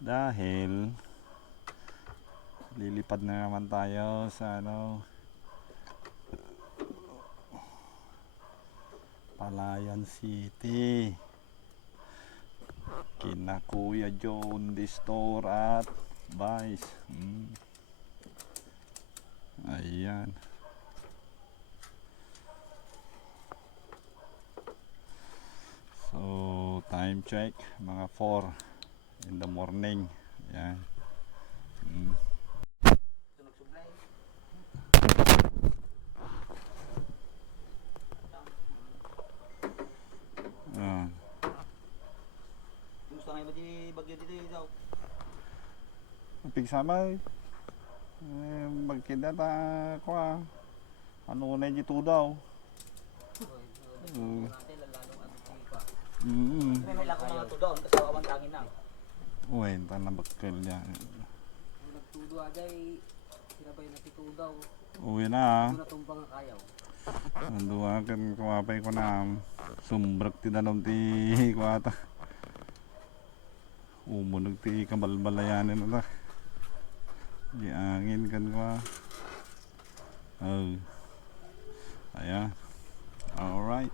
dahil lilipad na naman tayo sa Palayan City kina Kuya John the Store at Vice. Ayan. So time check mga 4 in the morning. Ayan. Gusto nga ba di bagyo dito daw? Pigsama magkita ta ko ano na dito daw. May lako mga tudon kasi awan tangin na. Uy, tanang bakil niya. Nagtudo ajay sinabay na tito daw. Uwi na. Una tumbang kayaw. Andua kan kumapay ko na sumbrak ti danom ti kuata. Umunog ti kabalbalayanin na ta. Di angin kan ko. Oh. Ayan. Alright.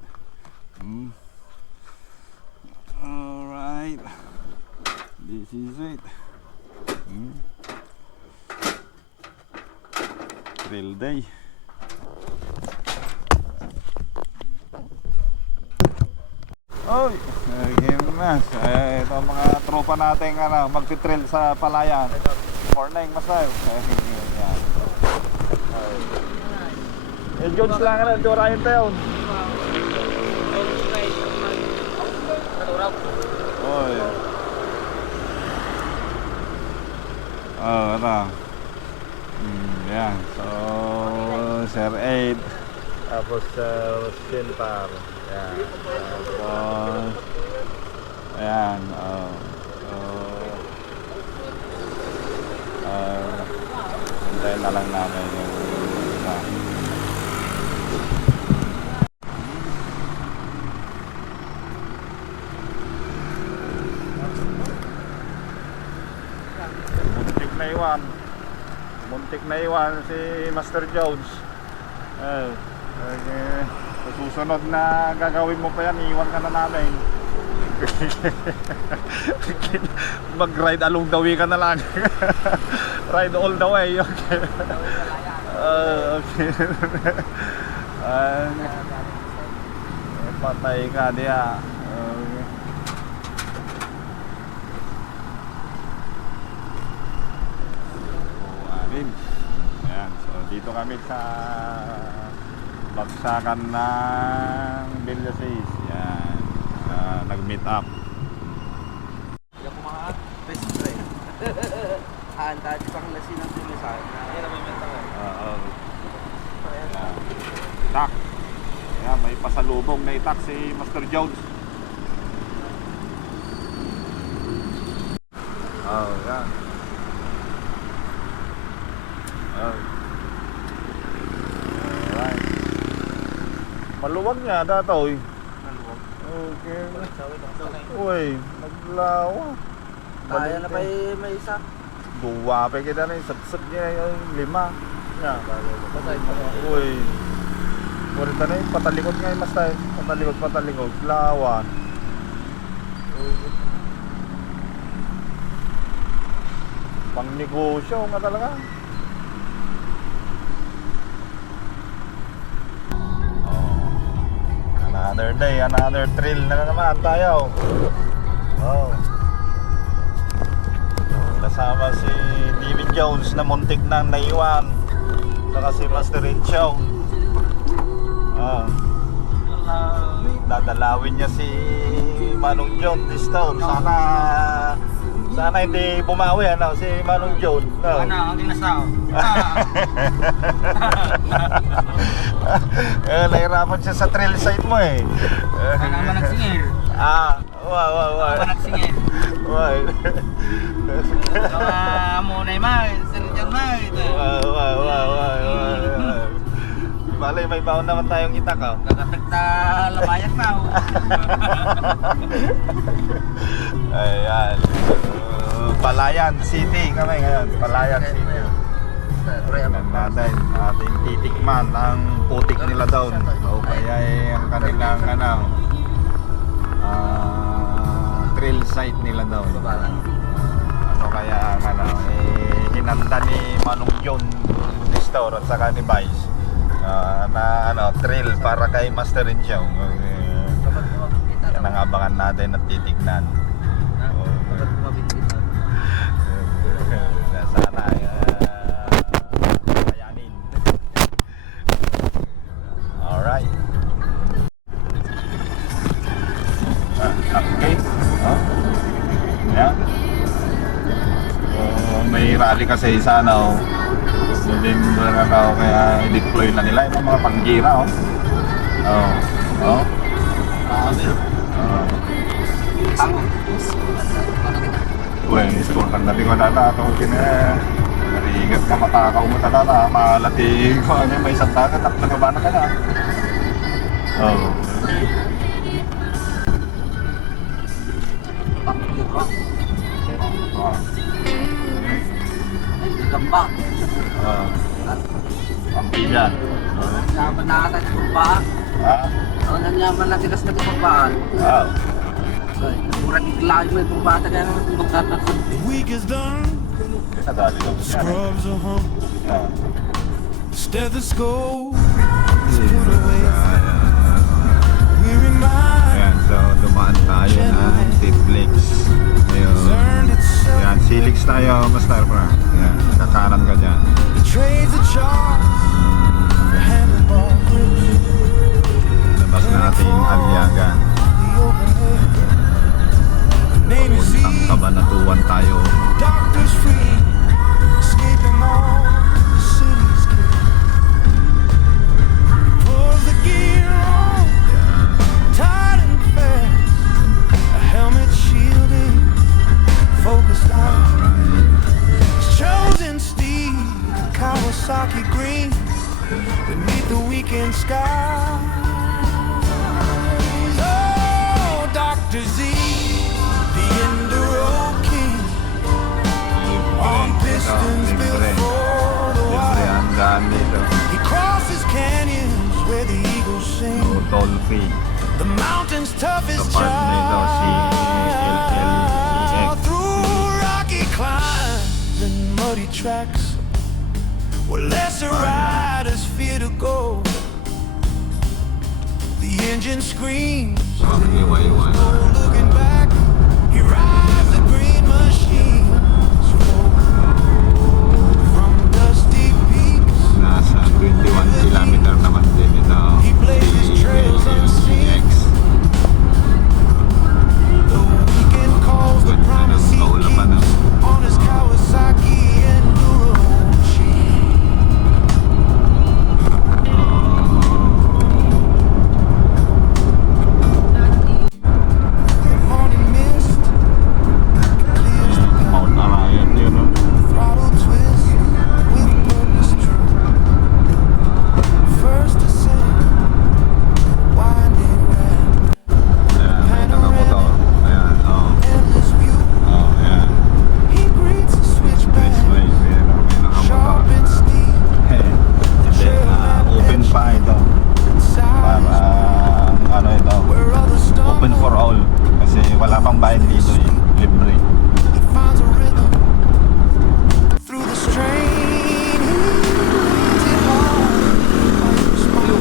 Alright. This is it. Trail day. Oy, game na. Ito mga tropa natin magti-trail sa Palayan. Morning, masayo. Yan. Jones lang na, Durayan tayo. Oy. Ito. Yan. So, Sir 8. Tapos, Silpar. Yan. Tapos, ayan. Hintayin na lang namin yung isa. Muntik na iwan si Master Jones. Sa susunod na gagawin mo pa yan, iwan ka na namin. Mag-ride along the way ka na lang. Ride all the way. Okay. Okay. Patay ka diya. Ayan, so dito kami sa bagsakan ng Villasis. Yan, nag-meet up. Yan po mga best friend. Handa di pang lasinang tulisan. Yan na may menta ka. Tak. Ayan, may pasalubong na itak si Master Jones. Yan. Alright. Maluwag nga datoy. Maluwag. Okay. Uy, naglawa. Kaya na pa may isa. Duwa pa kita na yung sagsag niya yung 5. Nga. Patay. Uy. Warita na yung patalikod nga yung mas tayo. Patalikod. Lawa. Pang negosyo nga talaga. Another day, another thrill na naman tayo. Kasama si David Jones na muntik nang naiwan. Saka si Master Encho. Dadalawin niya si Manong John this town. Sana hindi bumawi si Manong John. Ang dinasaw. Nahirapan siya sa trail site mo eh. Ano naman nagsingil? Wow. Nagsingil. Why? Muna Sir John Wow. Balay, may baon naman tayong itak. Kakatagta lamayak na. Ayan. Palayan City kami ngayon. Palayan City. Tingnan natin, ating titikman ang putik nila doon. O kaya ang kanilang thrill site nila doon. Ano kaya ang hinanda ni Manong John Store at saka ni Vice na thrill para kay Master Insyong. Yan ang abangan natin at titignan. Sana kayanin. Alright. Okay. Yeah. May rally kasi sa November kaya i-deploy na nila yung mga panggira Well, istorkan natin ko data ito narigat ka matakaw mo data malating ko may isang tagat at nagabana ka na Gamba. Pampiyan. Naman nakatag yung paa. Ang nanyaman na tigas na kapapaan. Mura biglaan mo itong bata kaya naman itong magkakasal. Week is done, scrubs are hung, stethoscope is put away. We remind Ayan, so dumaan tayo ng Tiplex. earned itself. Ayan, Silix tayo, Master Frank. Ayan, kakanan ka dyan. The trades are charged for handlebar grips. Labas natin Aliaga. The open air. Name is Papuntang easy. Cabanatuan tayo. Doctors free, escaping all the city's care. Pulls the gear on, tight and fast. A helmet shielded, focused on his chosen steed, Kawasaki green, beneath the weekend sky. Oh, Dr. Z, the Enduro King. On pistons built for the Libre wild. ang daan dito. He crosses canyons where the eagles sing. No toll fee. The mountain's toughest Kapag nito si child. LLEX. Through rocky climbs and muddy tracks where lesser riders fear to go. The engine screams. Iwa-iwa. Looking back, he rides the green machine. From dusty peaks, Nasa 21 kilometer naman din ito. he blazes trails unseen. LLEX. The weekend calls the Ganda promise ng he kaulapan, keeps on his Kawasaki Enduro machine. The morning mist clears the Mount Arayat yun, no? throttle twist with purpose true. First ascent, winding ramp, Ayan, may nakamotor. Ayan, endless view. ayan. He greets the This switchback, way, may nakamotor. sharp and steep. Hindi, open pa ito. Para, ito, Where others open stumble, for all. Kasi wala pang bayad dito eh. Libre. he finds a rhythm through the strain. He leads it hard.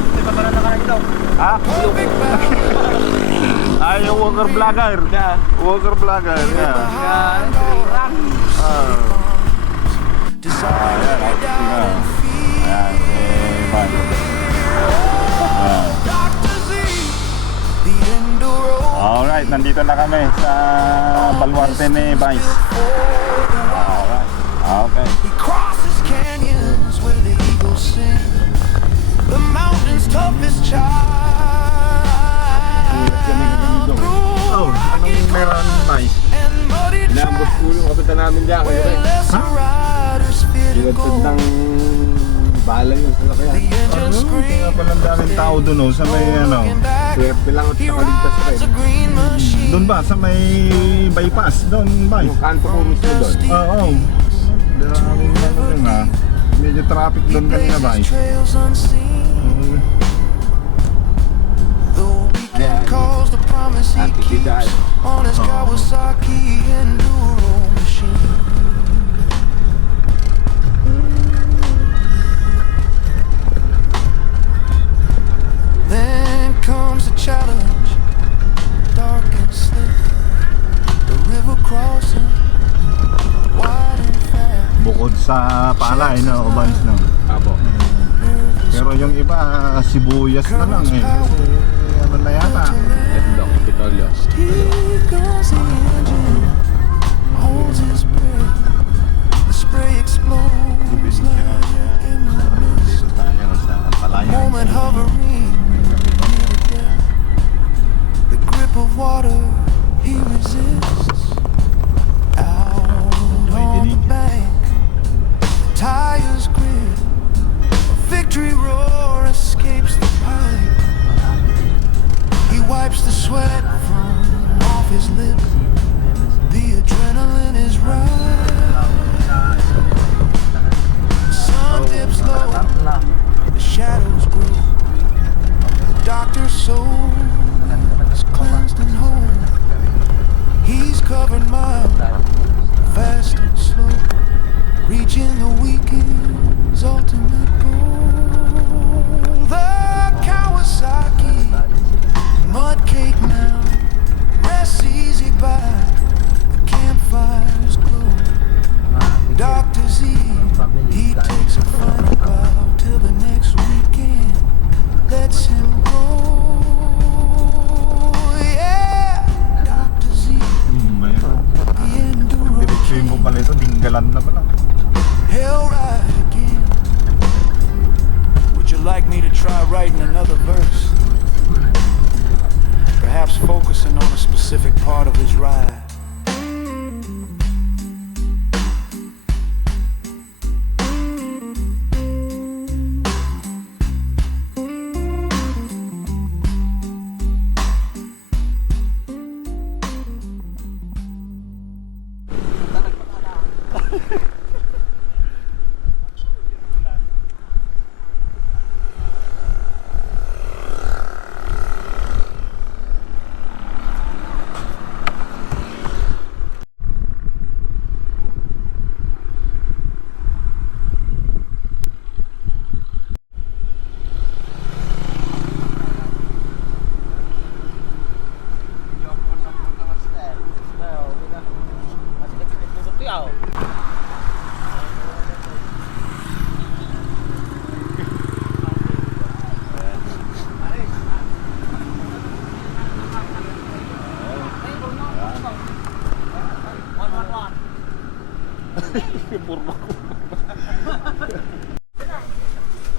May paparada ka na dito. Perfect balance. Ay, yung walker vlogger. Walker vlogger. Behind all desire Ayan, down and feel. Ayan, Van. Dr. Z, the Enduro. Alright, nandito na kami sa baluarte ni Vice. Alright, okay. He crosses canyons where the eagles sing. The mountain's toughest child. Through rocky meron Vice? and muddy Inaambos tracks po yung kapitan namin dyan. where lesser riders fear to Sinagtad go. ng bala yun sa The lakayan. engine Kaya screams. palang daming tao dun, oh, sa may Looking back, Swerte lang at he nakaligtas rides a rin. green machine. Doon ba sa may bypass? Doon ba? Yung kanto ko mismo doon. Oo. Daming ano yun ha. Medyo traffic doon kanina ba? trails unseen. The weekend calls the promise he keeps on his Kawasaki Enduro machine. Then comes the challenge, dark and slick, the river crossing, wide and fast. Bukod sa palay na Ubans na. Apo. Pero yung iba sibuyas na lang eh. Kasi ano na yata. Etdok, Pitolyo. Here goes the engine, holds his breath. The spray explodes like emerald mist. Dito tayo sa palayan. Moment hovering near to death. The grip of water he resists. Out on the bank, tires grip. A victory roar escapes the pipe. He wipes the sweat from off his lips. The adrenaline is right. Sun dips low, the shadows grow. The doctor's soul is cleansed and whole. He's covered miles, fast and slow, reaching the weekend's ultimate goal. The Kawasaki mud cake now rests easy by the campfire's glow. Dr. Z, he takes a final bow till the next weekend lets him go. Yeah, Dr. Z, Mayroon. the enduro Diretsuhin mo pala ito, dinggalan na pala. he'll ride again. Would you like me to try writing another verse? Perhaps focusing on a specific part of his ride.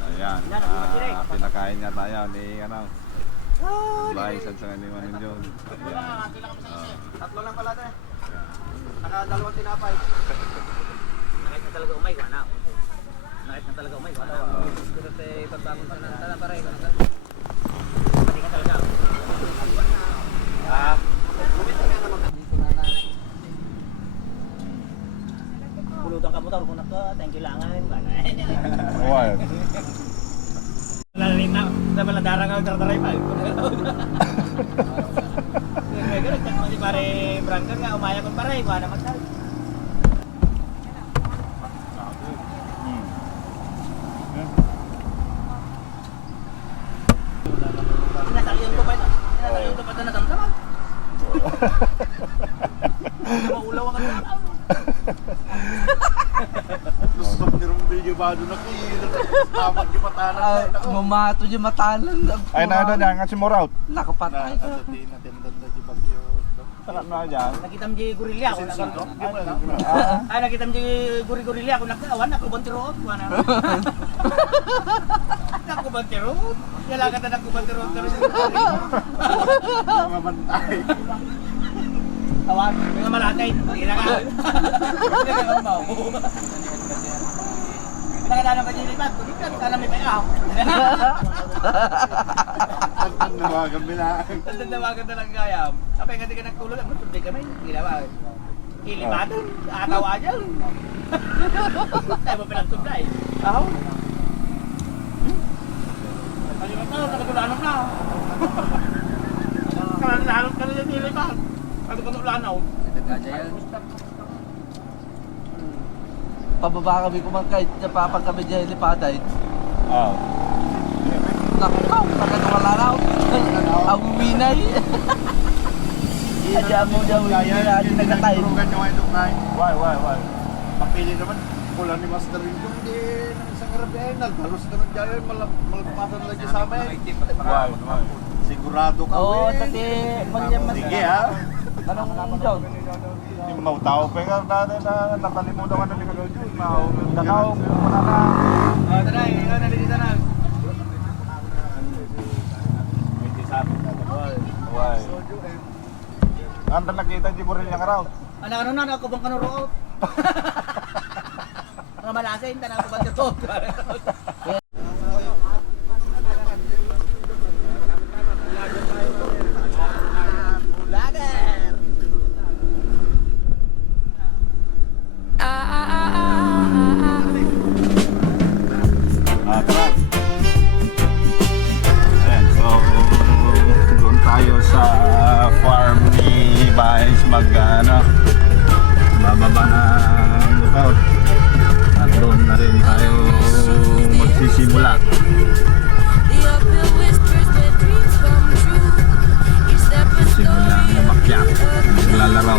Ayan, pinakain niya tayo ni ano. Bison sa ni Manong John. Tatlo lang pala tayo. Nakadalawang tinapay. Nakit na talaga umay, wala. Nakit na talaga umay, wala. Pero pagbangon ka na talaga pare. Pati ka talaga. Pulutan ka motor kung naka, thank you lang. What? Wala rin na wala darang ang tartaray pa. Kaya nagtag mo si pare Brancan nga umaya kon pare, wala naman tayo. Nasaliyan ko pa ito. Nasaliyan ko pa ito na damdaman. Maulaw ang katalaw. Mamato yung matalan. Ay na doon yan, nga si Moraut. Nakapatay ka. Sarap na dyan. Nakita mo di gorilla ako ay nakita mo di gorilla ako nakawan ako bantirot kuan na. Ako bantirot. Yala ka ta ako bantirot pero Mga bantay. tawag mga malatay. Ira ka. Ira mo. Nakadala pa din lipat, kundi ka sana may payaw. Nawagan bilang. Nanawagan na lang gayam. Apa yang ketika nagtulog, ano tuloy kami, gila ba? Kilibatan, atawa dyan. Tayo mo pinagtulay. Ako? Kalimat na, nakatulanog na. Kalimat ka na yung kilipat. Ano ka tulanaw? Pababa kami kumangkay, napapag kami dyan lipatay. Oo. Nakakaw, nakatulanaw. Ang winay. Iya mo daw, iya natin nagkatay. Why? Mapili naman, pula ni Master Ringo, hindi ng isang arabiay, nagdalos ka ng jayo, malagpasan lang dyan sa amin. Why? Sigurado ka, Oo, dati magyaman. Sige ha. Anong daw? Yung mga tao pa nga natin na nakalimutan ka na ni Kagawad yun. Danaw, wala na. Tanay, nalilita na. Why? Anda nakita, di mo rin yung araw. Ano na, ako bang kanuroot? Mga malasin, tanang ko ba ito? Tara. Ayan, so doon tayo sa farm ni Baez bababa ng lookout. At doon na rin tayo magsisimula. Simula ang umakyat, maglalaro.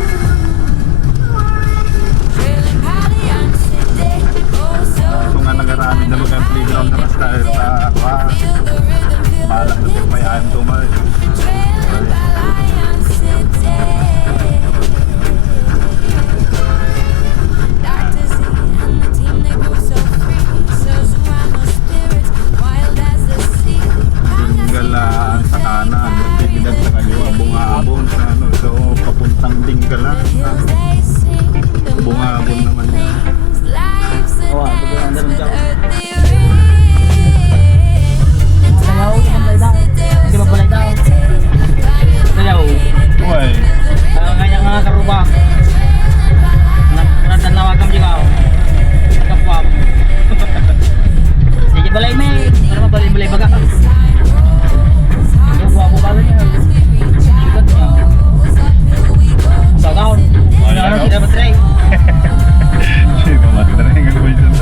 Ito nga nagarami na mga playground na tayo sa balang na may ayam tumal. Dinggalan sa kanan, magbibilag sa kaliwa, bunga-abon sa ano, so papuntang Dinggalan. Bunga-abon naman yan. Uy, Kanya nga karubang. Nanawagan juga. Kapwam. Sige balay may. Ano ba balay baga? Yung buwa mo ba niya? Sikat mo. Sagaon. Ano kita batray? sino matray nga ba yun?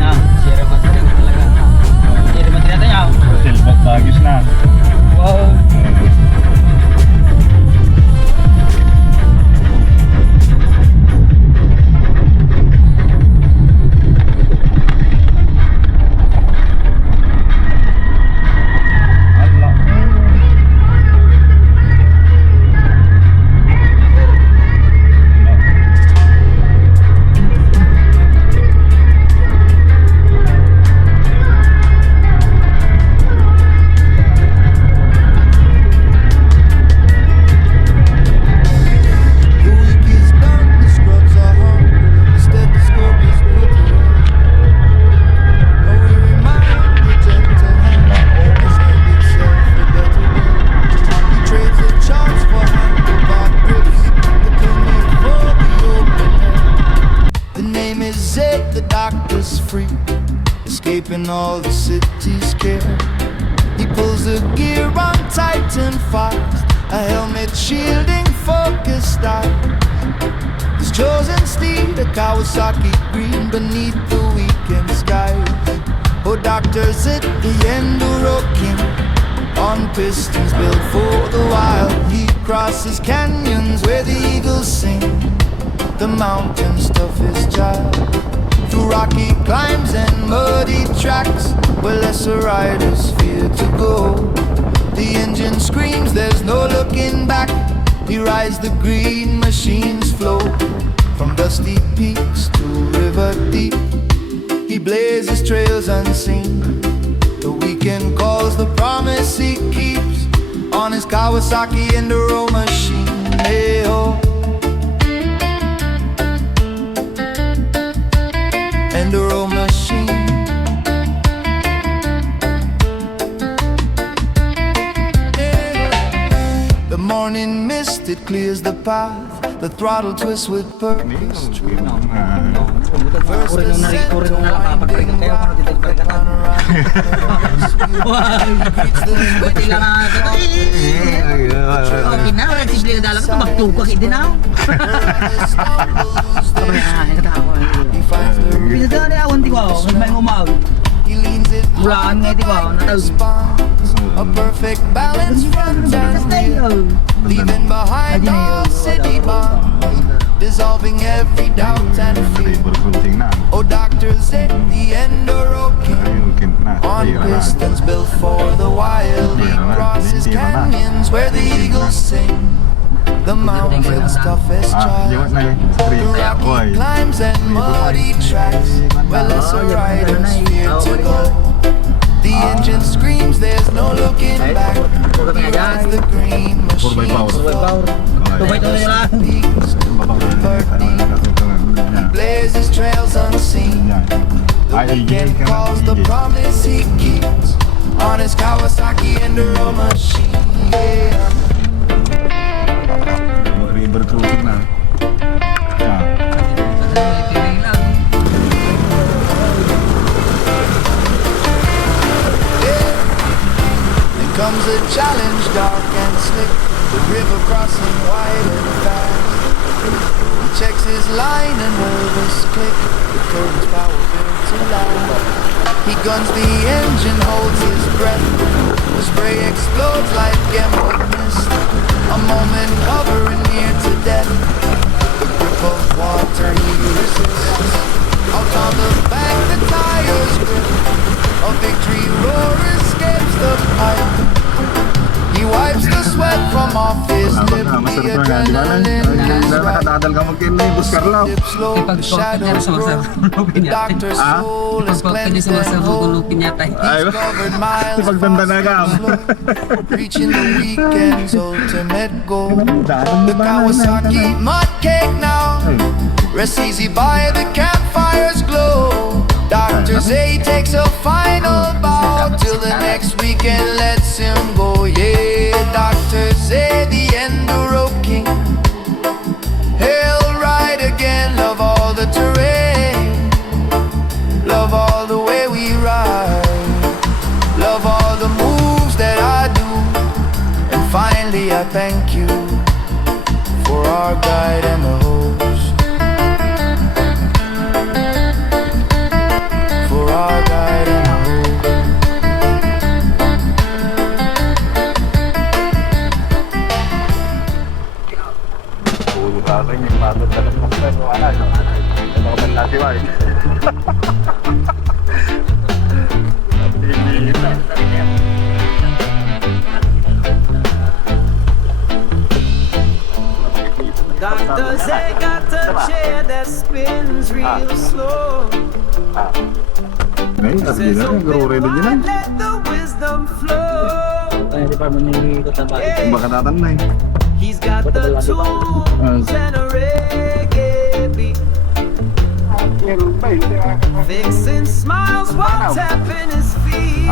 Nah, share batray talaga. Share batray tayo. Silbot bagis na. Wow. The week is done, the scrubs are hung, the stethoscope is put away. A weary mind, the gentle hand, has held itself a better day. He trades the charms for handlebar grips, the clinic for the open air. The name is Zed, the doctor's free, escaping all the city's care. He pulls the gear on tight and fast, a helmet shielding focus style. His chosen steed, a Kawasaki green beneath the weekend skies. Oh, doctors at the Enduro King, on pistons built for the wild. He crosses canyons where the eagles sing, the mountains toughest child. Through rocky climbs and muddy tracks where lesser riders fear to go. The engine screams, there's no looking back. He rides the green machine's flow, from dusty peaks to river deep. He blazes trails unseen, the weekend calls, the promise he keeps on his Kawasaki Enduro machine. Hey ho, Enduro machine. path, the throttle twists with purpose. True. First Puri nung nakapag-ring kayo, kung dito pa rin ka run around Pwede lang nga ito. Okay na, wala simple ka dalang ito, magtugak hindi na. Sabi nga, nakatawa. He finds the Pinadala na awan di ko, may umaw. he leans it Mulaan nga di ko, natawag. responds. A perfect balance front and rear, leaving behind all city bonds, dissolving every doubt and fear. Oh, doctors at the end are okay. On pistons built for the wild, he crosses canyons where the eagles sing. The mountain's toughest trial, the rocky climbs and muddy tracks where lesser riders fear to go. The engine screams, there's no looking back. He rides the green machine slow, peaks, blazes trails unseen. The weekend calls, the promise he keeps on his Kawasaki Enduro machine. Yeah. River cruising na. Then comes a challenge, dark and slick, the river crossing wide and fast. He checks his line, a nervous click, the curtain's power built to last. He guns the engine, holds his breath, the spray explodes like emerald mist. A moment hovering near to death, the grip of water he resists. Out on the bank the tires grip, a victory roar escapes the pipe. He wipes the sweat from off his lip, the adrenaline is right. Nakadadal ka mag-kinibus, Carlo. Slip slow, the shadows grow. The doctor's soul is cleansed and whole. He's covered miles Pagtanda na ka. reaching the weekend's ultimate goal. The Kawasaki mud cake now rests easy by the campfire's glow. Doctor say he takes a final bow till the next weekend lets him go. Yeah, doctors say the Enduro King, he'll ride again. Love all the terrain, love all the way we ride, love all the moves that I do. And finally I thank you for our guide and the host, for our guide and the host. Ulo sa akin yung matanda ng master. Ano ka man natin ba? Doctors, they got a chair that spins real slow. Ngayon, at yun na, nagro-ready yun na. Let the wisdom flow. Kaya di pa maniligot na ba? Baka tatanay. He's got the tools and a reggae beat. Fixing smiles while tapping his feet.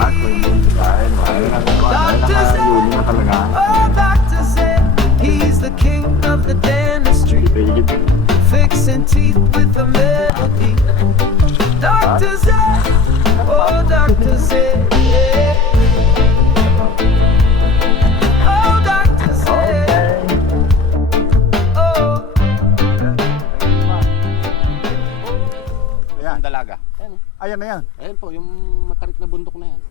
Doctor said he's the king of the dentistry, fixing teeth with a melody. Doctor said, oh doctor said, yeah. Oh doctor said, oh. Ayan. Dalaga. Ayan na yan. Ayan po, yung matarik na bundok na yan.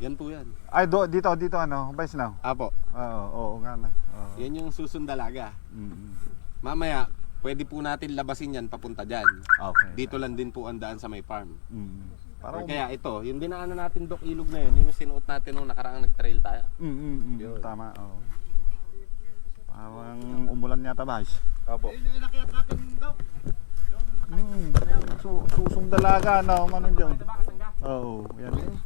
Yan po yan. Ay, dito ano, Vice now. Apo, Oo nga na. Oo. yan yung susundalaga. Mm-mm. Mamaya, pwede po natin labasin yan papunta dyan. Okay. Dito lang din po ang daan sa may farm. Mm-mm. Or Parang, kaya ito, yung dinaanan natin Doc Ilog na yun, yun yung sinuot natin nung nakaraang nag-trail tayo. Yun. Tama, oo. Parang umulan yata, Vice. Apo. Susong dalaga, no? Manong dyan. Oo, yan yun.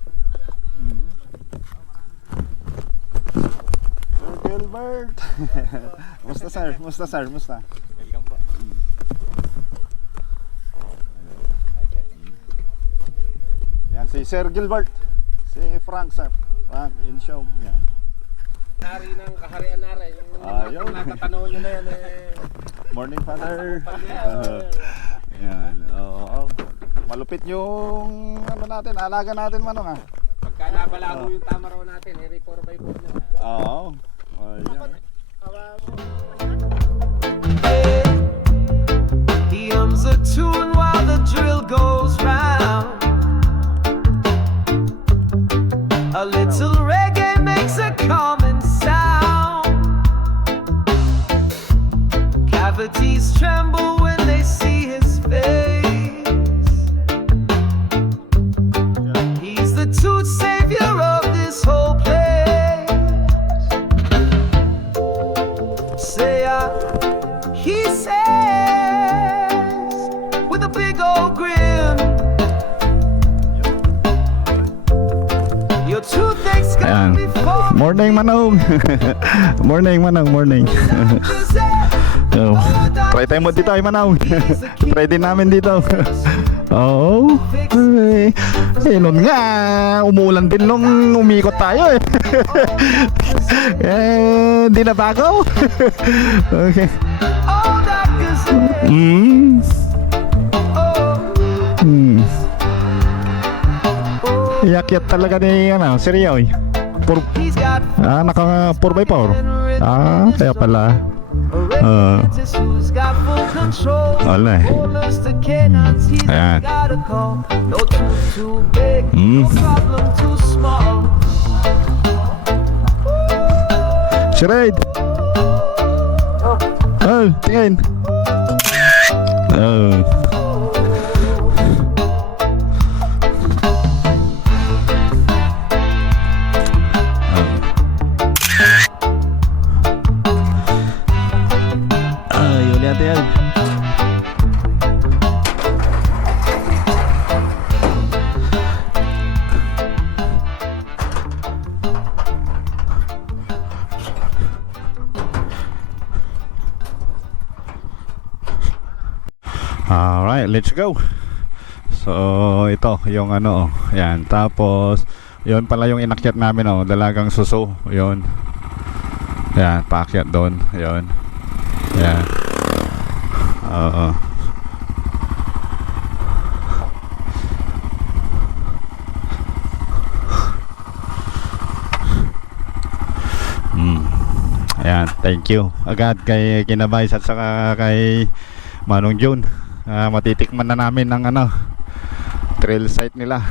Sir Gilbert. Musta sir? Musta sir? Musta? Welcome po. Yan si Sir Gilbert. Si Frank sir. Frank in show. Yan. Nari ng kaharian nari. Ayun. Natatanong nyo na yan eh. Morning, Father. Yan. Oo. Malupit yung ano natin, alaga natin manong ah. Pagka nabalago yung tama raw natin, eri 4x4 na. Oo. Ayun. He hums a tune while the drill goes round. A little reggae makes a calming sound. Cavities tremble when they see his face. He's the toot savior of this whole place. Say he says with a big old grin, your toothache's Ayan. gonna be for Morning, Manong. Morning, Manong. Morning. Oh. Try tayo mo dito ay Manong. Try din namin dito. Oo. Ay. Nun nga, umulan din nung umikot tayo eh. Di na bago. Okay. all doctors say, Iyak-iyak talaga ni si Rio eh. he's got Naka 4x4. Kaya pala. a hypnotist who's got full control. Wala eh. Orders to canines, he's Ayan. got a call. No tooth too big, no Mm. problem too small. Si Raid. Oh, tingin. Oh. Yun natin yan. Alright, let's go. So, ito yung ano, yan. Tapos, yun pala yung inakyat namin, oh, dalagang suso. Yun. Yan, paakyat doon. Yun. Yan. Oo. Ayan, thank you agad kay Kinabays at saka kay Manong June. Matitikman na namin ng ano, trail site nila.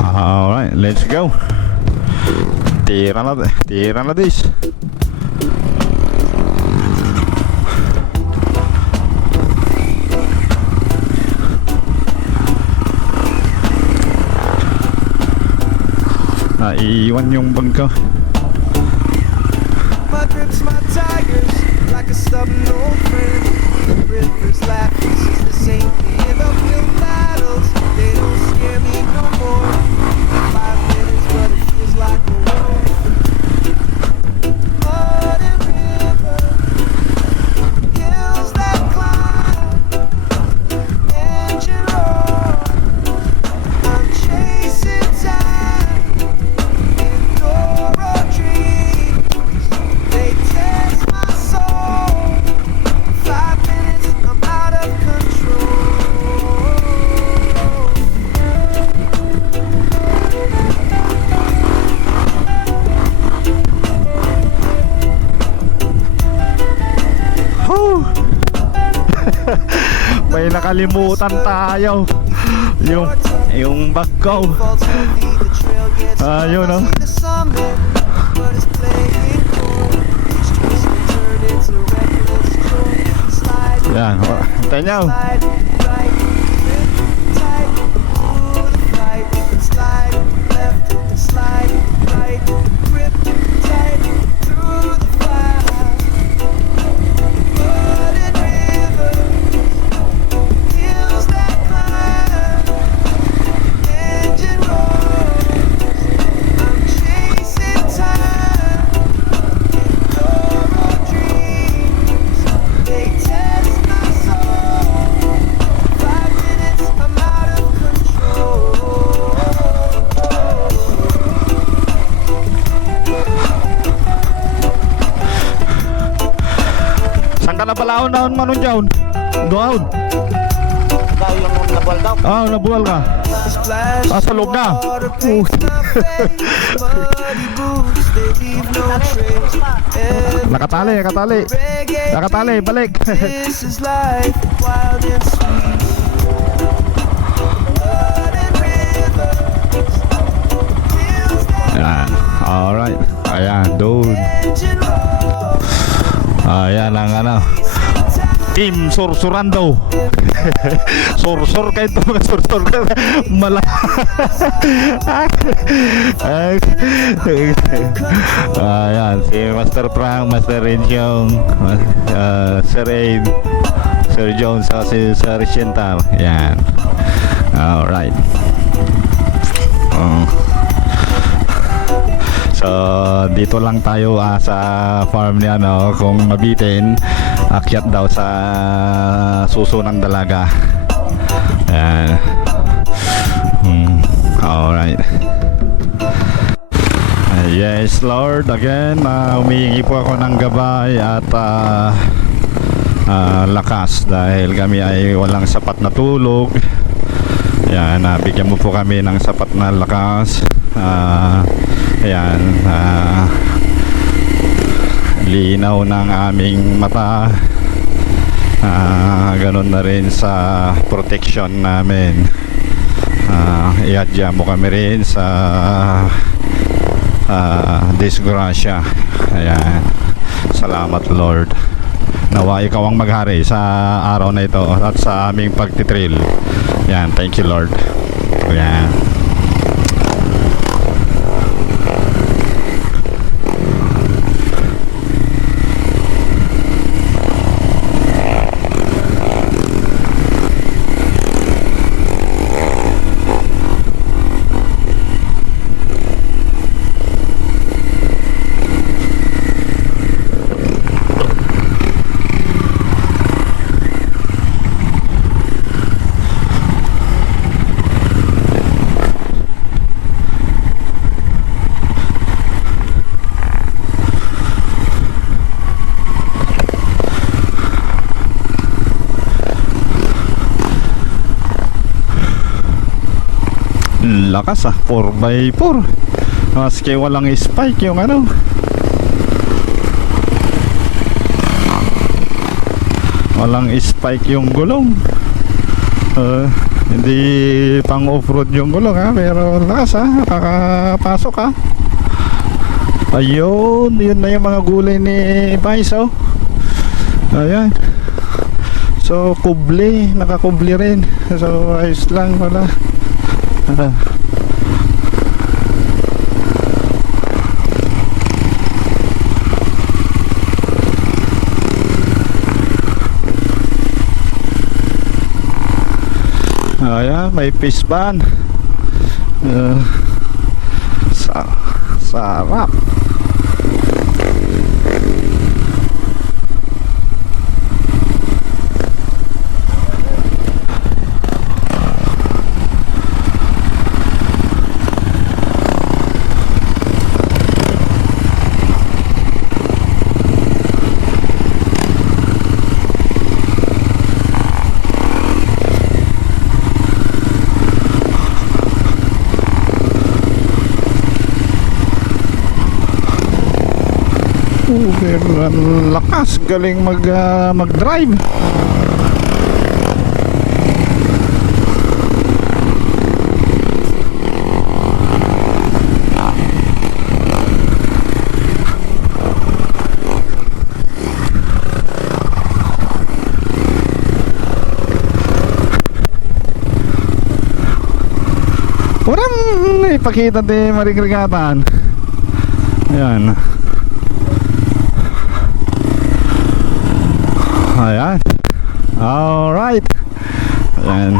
Alright, let's go. Tira na this. Naiiwan yung bag ko. My grips, my tigers, like a stubborn old friend. The rivers laugh, this is the same thing. Uphill battles, they don't scare me no more. 5 minutes, but it feels like a war. Mud and river, hills that climb, engine roar. I'm chasing time, indoor dreams. They test my soul. 5 minutes, I'm out of control. Whew! May nakalimutan tayo. Yung bag ko. Yun oh. Yan, hintayin nyo. kalaon-naon man nun dyan. Doon. Daw yung nabuwal daw. Ah, nabuwal ka. Splash Ah, sa loob na. water paints my face. Muddy boots, they leave no trace. Every Nakatali, nakatali. reggae Nakatali, balik. this is life, wild and sweet. Blood and rivers, feels that Ayan. Alright. Ayan, doon. engine roll. Ayan ang ano. Team Sursurando. Sursur kayo ito mga sursur kayo. Mala. Ayan, si Master Frank, Master Renjong, Sir Aid, Sir Jones, si Sir Shinta. Ayan. Alright. So dito lang tayo sa farm ni ano, kung mabitin akyat daw sa suso ng dalaga. Ayan. Alright. Yes Lord, again humihingi po ako ng gabay at lakas dahil kami ay walang sapat na tulog. Ayan, bigyan mo po kami ng sapat na lakas. Ayan, linaw ng aming mata, ganun na rin sa protection namin. Iadya mo kami rin sa disgrasya. Ayan, salamat Lord. Nawa ikaw ang maghari sa araw na ito at sa aming pagtitrail. Ayan, thank you Lord. Ayan. Lakas 4x4 maski walang spike yung ano. Walang spike yung gulong. Hindi pang off-road yung gulong pero lakas nakakapasok ayun, yun na yung mga gulay ni Vice ayan. So kubli, nakakubli rin. So ayos lang wala. Ayan, may fish pan. Sarap. Lakas, galing mag-drive. Walang ipakita din marigligatan. Ayan. Ayan. Alright. Ayan.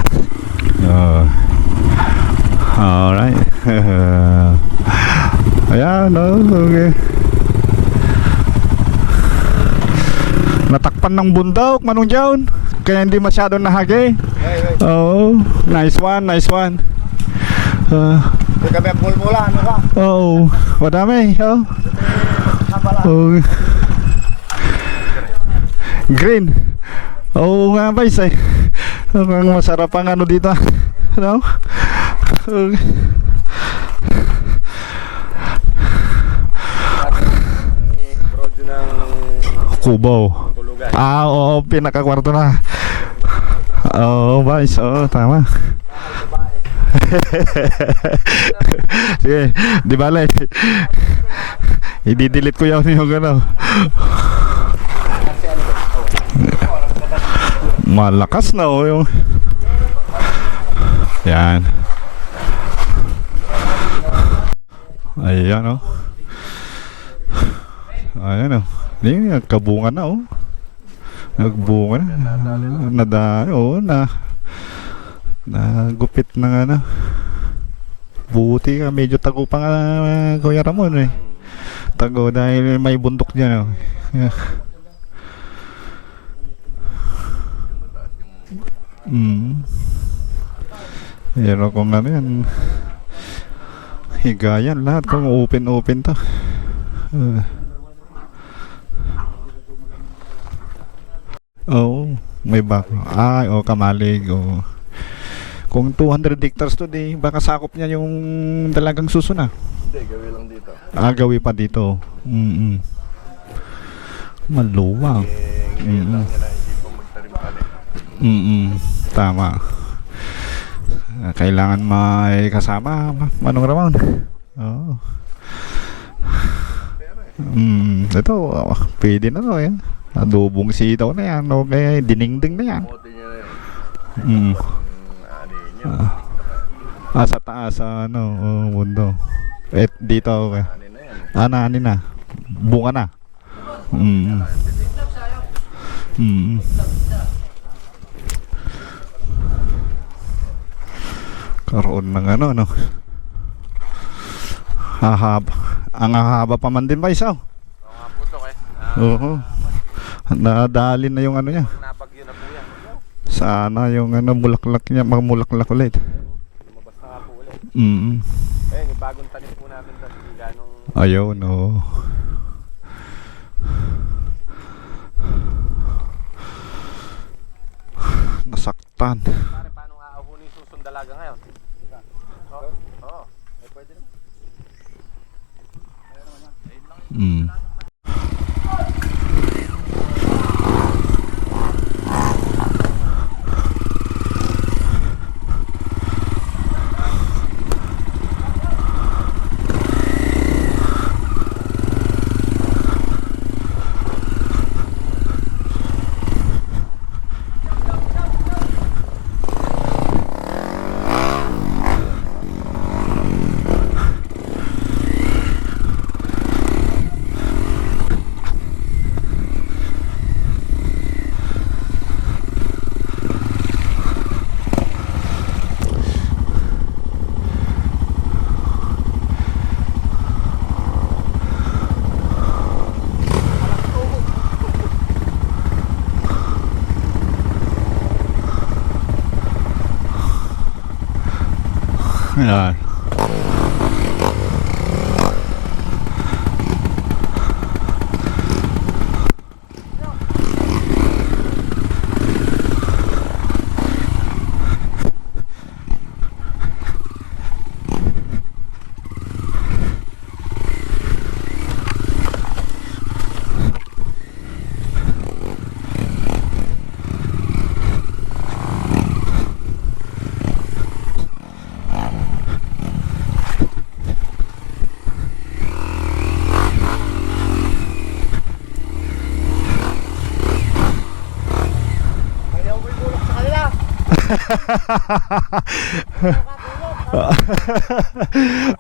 Alright. Ayan. Okay. Natakpan ng bundok, Manong John. Kaya hindi masyado nahagi. Oh, nice one, nice one. Kami ang mula, ano ka? Oh, madami. Oh. Green. Oo nga ba eh. Ang masarap ang ano dito. Ano? Brodyo ng Kubaw. tulugan. Oo, pinakakwarto na. Oo, boys. Oo, tama. Sige, di bale. I-delete ko yung ano. Malakas na oh yung. Yan. Ayan oh. Ayan oh. Hindi, nagkabunga na oh. Nagbunga na. Nagupit ng ano. Buti ka, medyo tago pa nga Kuya Ramon eh. Tago dahil may bundok dyan oh. Yeah. Yan o kung ano yan. Higayan lahat kung open to. May bako. Kamalig. Kung 200 hectares to di, baka sakop niya yung dalagang suso na. Hindi, gawi lang dito. Gawi pa dito. Maluwang. Ngayon lang nila hindi pa magtarim palit. Tama. Kailangan may kasama Manong Ramon. Oo. Ito, pwede na to yan. Adobong sitaw na yan. Okay, dinengdeng na yan. Mote niya na yun. Sa taas, ano, mundo. Dito, okay. Ani na yan. Ani na. Bunga na. Karoon ng ano. Hahaba. Ang hahaba pa man din ba isaw? Mga putok eh. Oo. Nadali na yung ano niya. Napagyo na po yan. Sana yung ano bulaklak niya, magmulaklak ulit. Lumabas na nga po ulit. Ayun, yung bagong tanim po natin doon. Hindi ganong... Ayun, oo. Nasaktan. Pare, paano nga ahunin yung susong dalaga ngayon? Oo. Pwede naman. Ayan.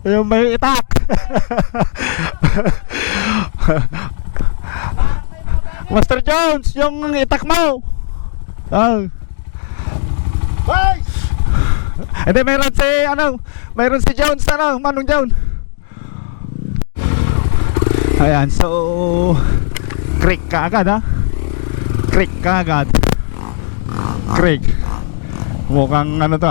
Yung may itak. Master Jones, yung itak mo. Hindi, mayroon si Jones, Manong Jones. Ayan, so creek ka agad, ha? Creek ka agad. Creek. Mukhang ano to,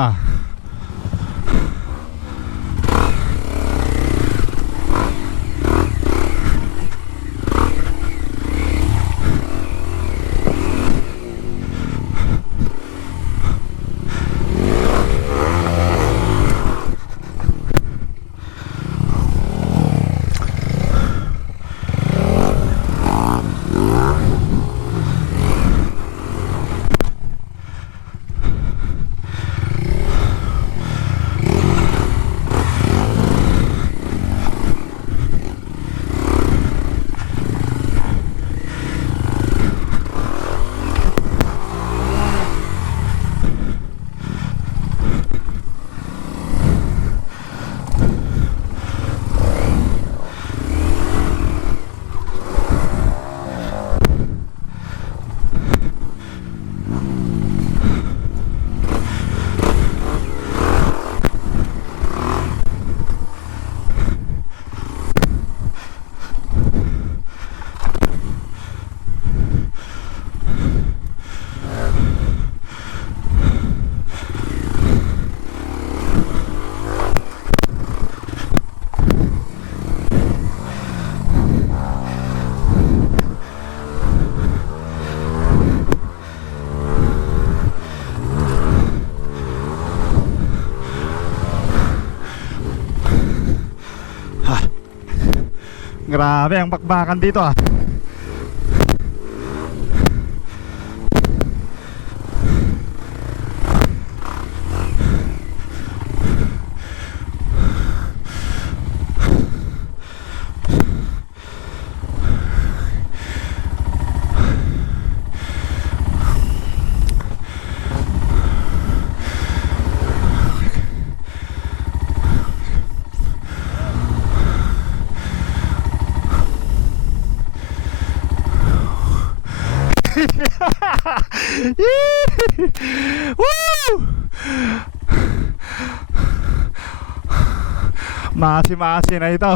Grabe ang bakbakan dito ah. Woo! Masi-masi na ito.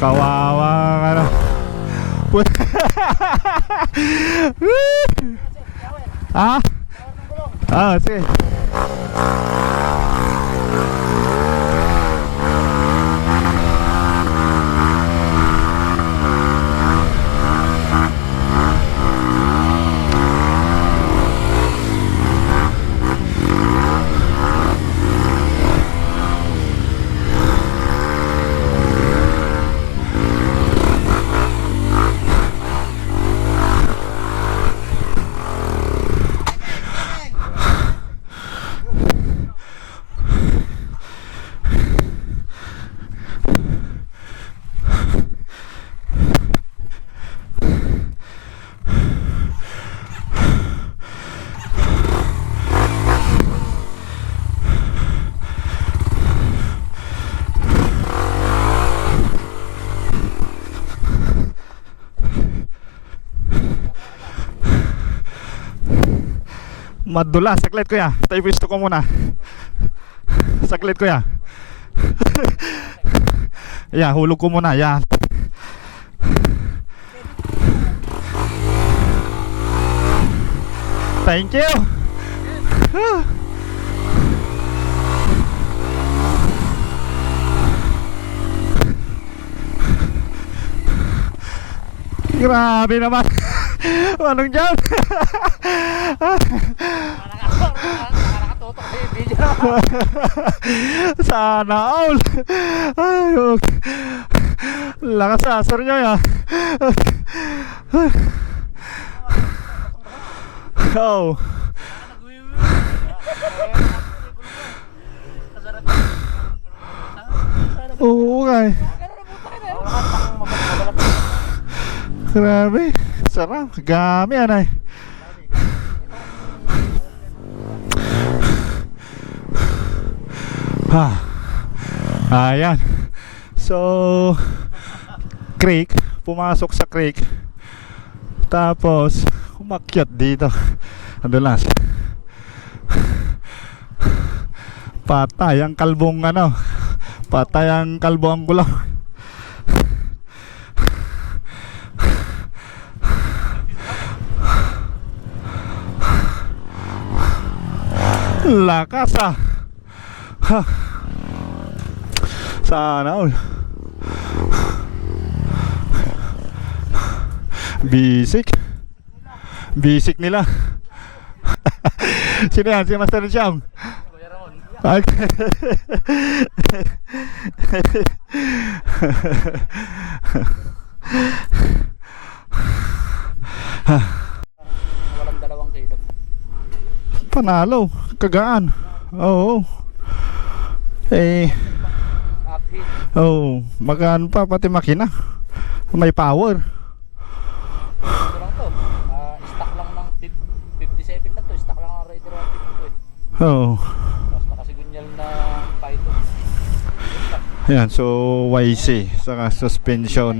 Kawawa ano. Ah? Ah, sige. Madula, saglit kuya. Tayo gusto ko muna. Saglit kuya. Yeah, hulog ko muna. Yeah. Thank you. Grabe naman. Anong dyan? Nakakatutok sa yung video. Sana all. Ay, lakas asar nyo ya. Oh. Oo, okay. Grabe. Sarap. Gami anay. Ayan. So creek, pumasok sa creek. Tapos umakyat dito. Adulas. Patay ang kalbong ano. Patay ang kalbo ang gulaw. Lakas ah. Ha. Sana all. Bisik. Bisik nila. Sino yan? Si Master Cham? Okay. Walang 2 kilo. Panalo. Kagaan. Oo. Eh. Uphill. Oh, magaan pa pati makina. May power. Ito lang to. Stock lang ng 57 lang to. Stock lang ng Raider 152 eh. Oh. Tapos nakasigunyal na Python. Ayan, so YC saka suspension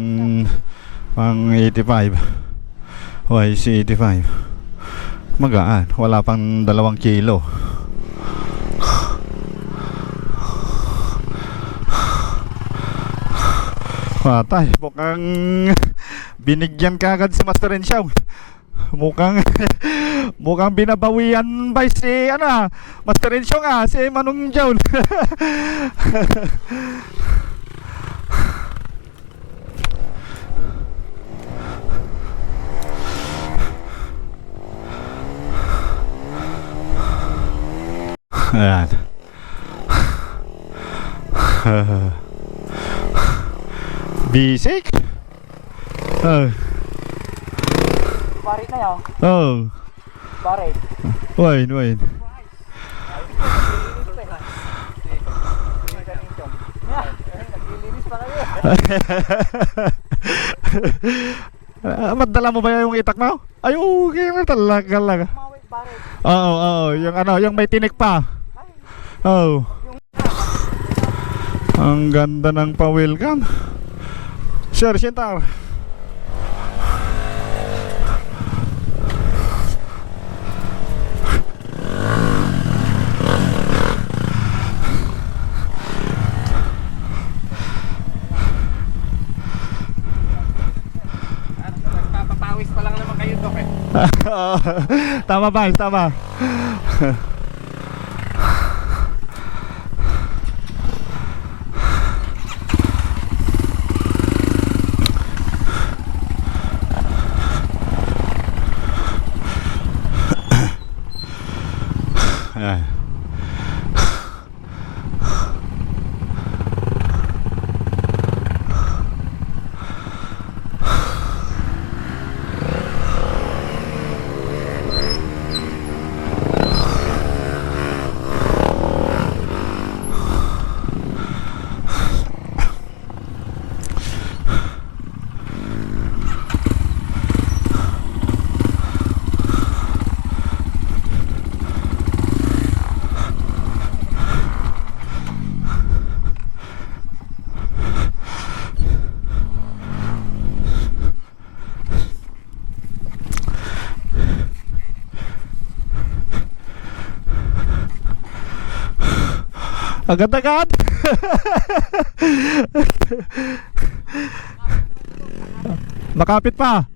pang 85. YC 85. Magaan, wala pang 2 kilo. Patay, mukhang binigyan kagad si Master Enshaw. Mukhang mukhang binabawian by si ano, Master Enshaw nga, si Manong Jown. Ayan. Bisik? Parit na yun. Oh. Parit. Wine, wine. Naglilinis pa kayo. Madala mo ba yung itak mo? Ay, okay na talaga lang. Mawit parit. Oo, oo, yung ano, yung may tinik pa. Oh. Ang ganda ng pa-welcome. Sir, Sintar. Nagpapapawis pa lang naman kayo, Dok eh. Tama ba? Tama. Ayan. Agad-agad. Makapit pa.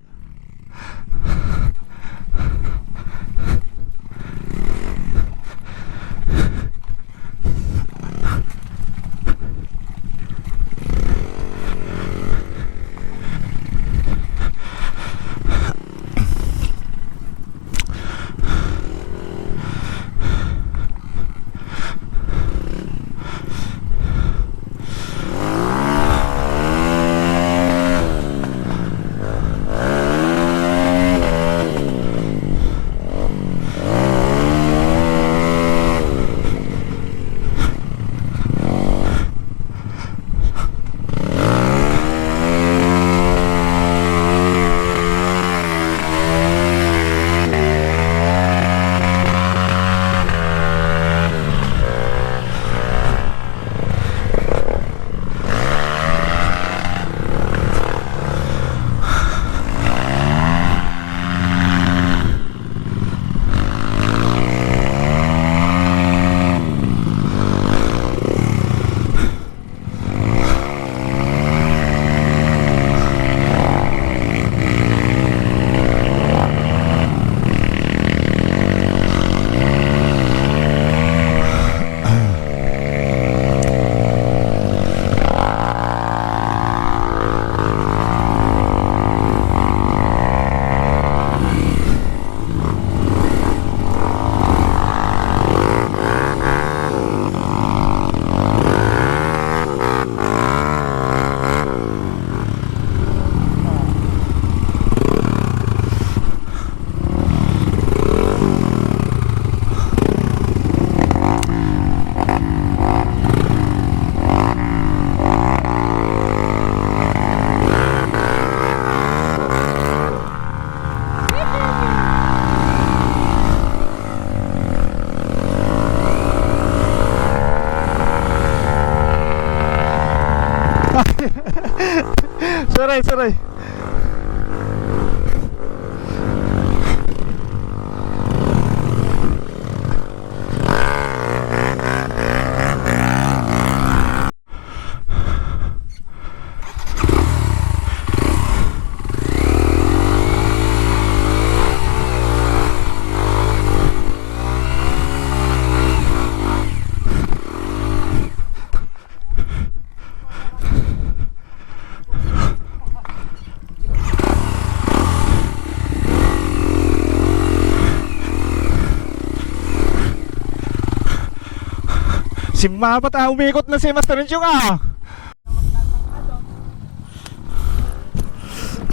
Si Mapat umikot na si Master Insyong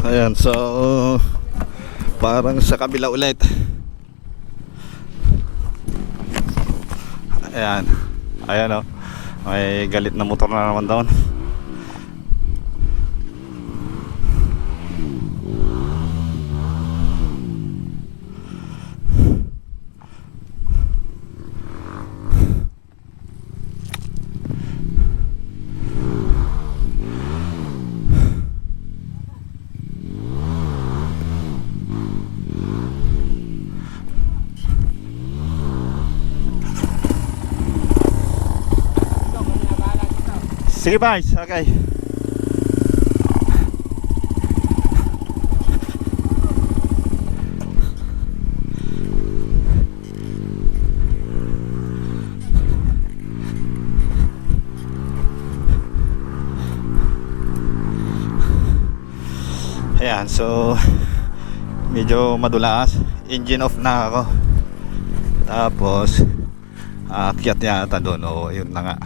Ayan, so parang sa kabila ulit. Ayan. Ayan may galit na motor na naman doon. Sige guys, okay. Ayan, so medyo madulas. Engine off na ako. Tapos akyat yata doon. O yun na nga.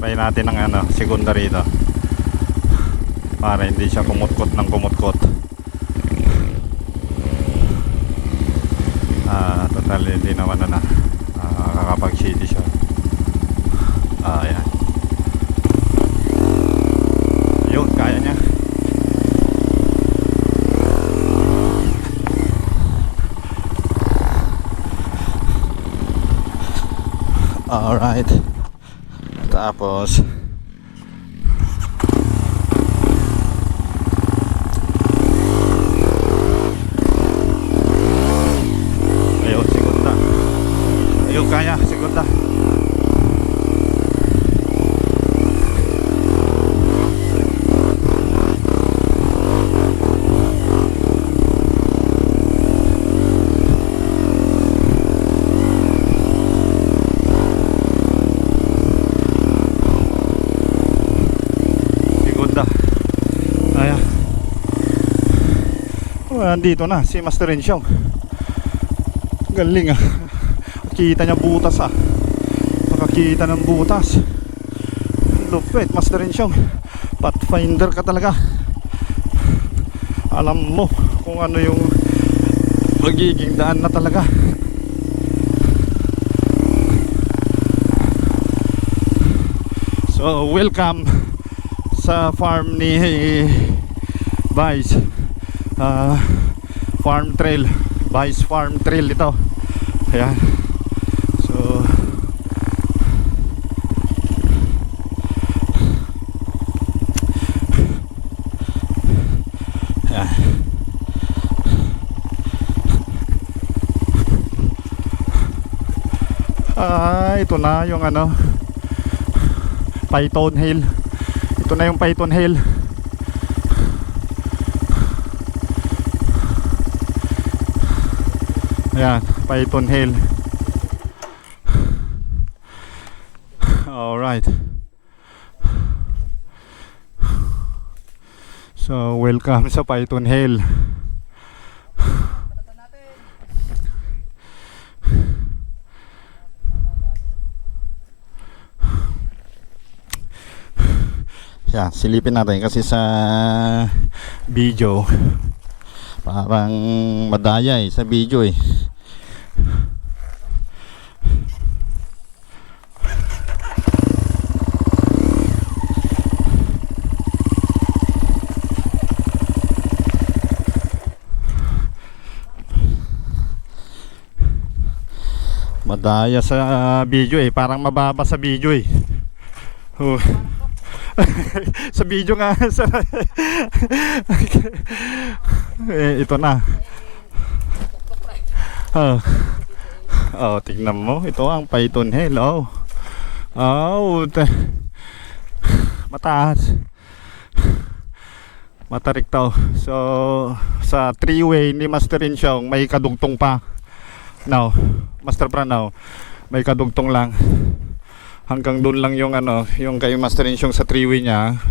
Try natin ang segunda rito para hindi siya kumutkot ng kumutkot. Total hindi naman kakapag city siya. Ayan. Ayun, kaya niya. Alright. Tapos ayun, segunda. Ayun, kaya, segunda. Nandito na si Master Insyong. Galing Kita niya butas Nakakita ng butas. Lupit Master Insyong. Pathfinder ka talaga. Alam mo kung ano yung magiging daan na talaga. So welcome sa farm ni Vice. Farm trail, Vice Farm Trail ito. Ayan. So ayan. Ito na yung Python Hill. Ito na yung Python Hill. Ayan, Python Hill. Alright. So, welcome sa Python Hill. Yan, silipin natin kasi sa video parang madaya sa video madaya sa video parang mababa sa video Sa video nga. Ito na. Tignan mo. Ito ang Python Hill. Mataas. Matarik to. So, sa 3-way ni Master Insyong, may kadugtong pa. Now, Master Fran now, may kadugtong lang. Hanggang doon lang yung yung kay Master Insyong sa 3-way niya.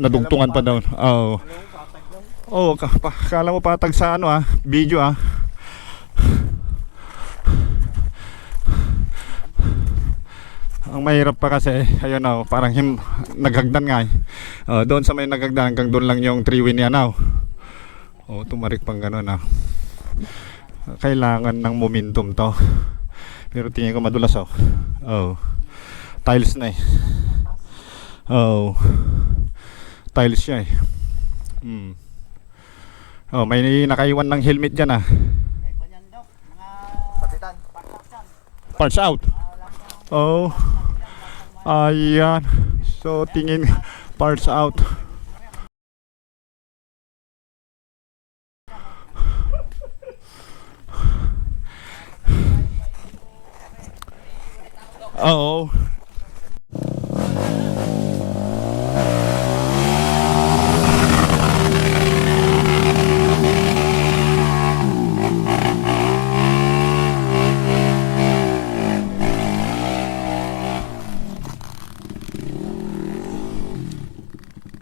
Nadugtungan pa daw. Kala mo patag sa video Ang mahirap pa kasi, ayun parang naghagdan nga doon sa may naghagdan, hanggang doon lang yung 3-way niya tumarik pang gano'n Kailangan ng momentum to. Pero tingin ko madulas tiles na tiles siya may nakaiwan ng helmet dyan parts out. Ayan. So tingin parts out. Oo.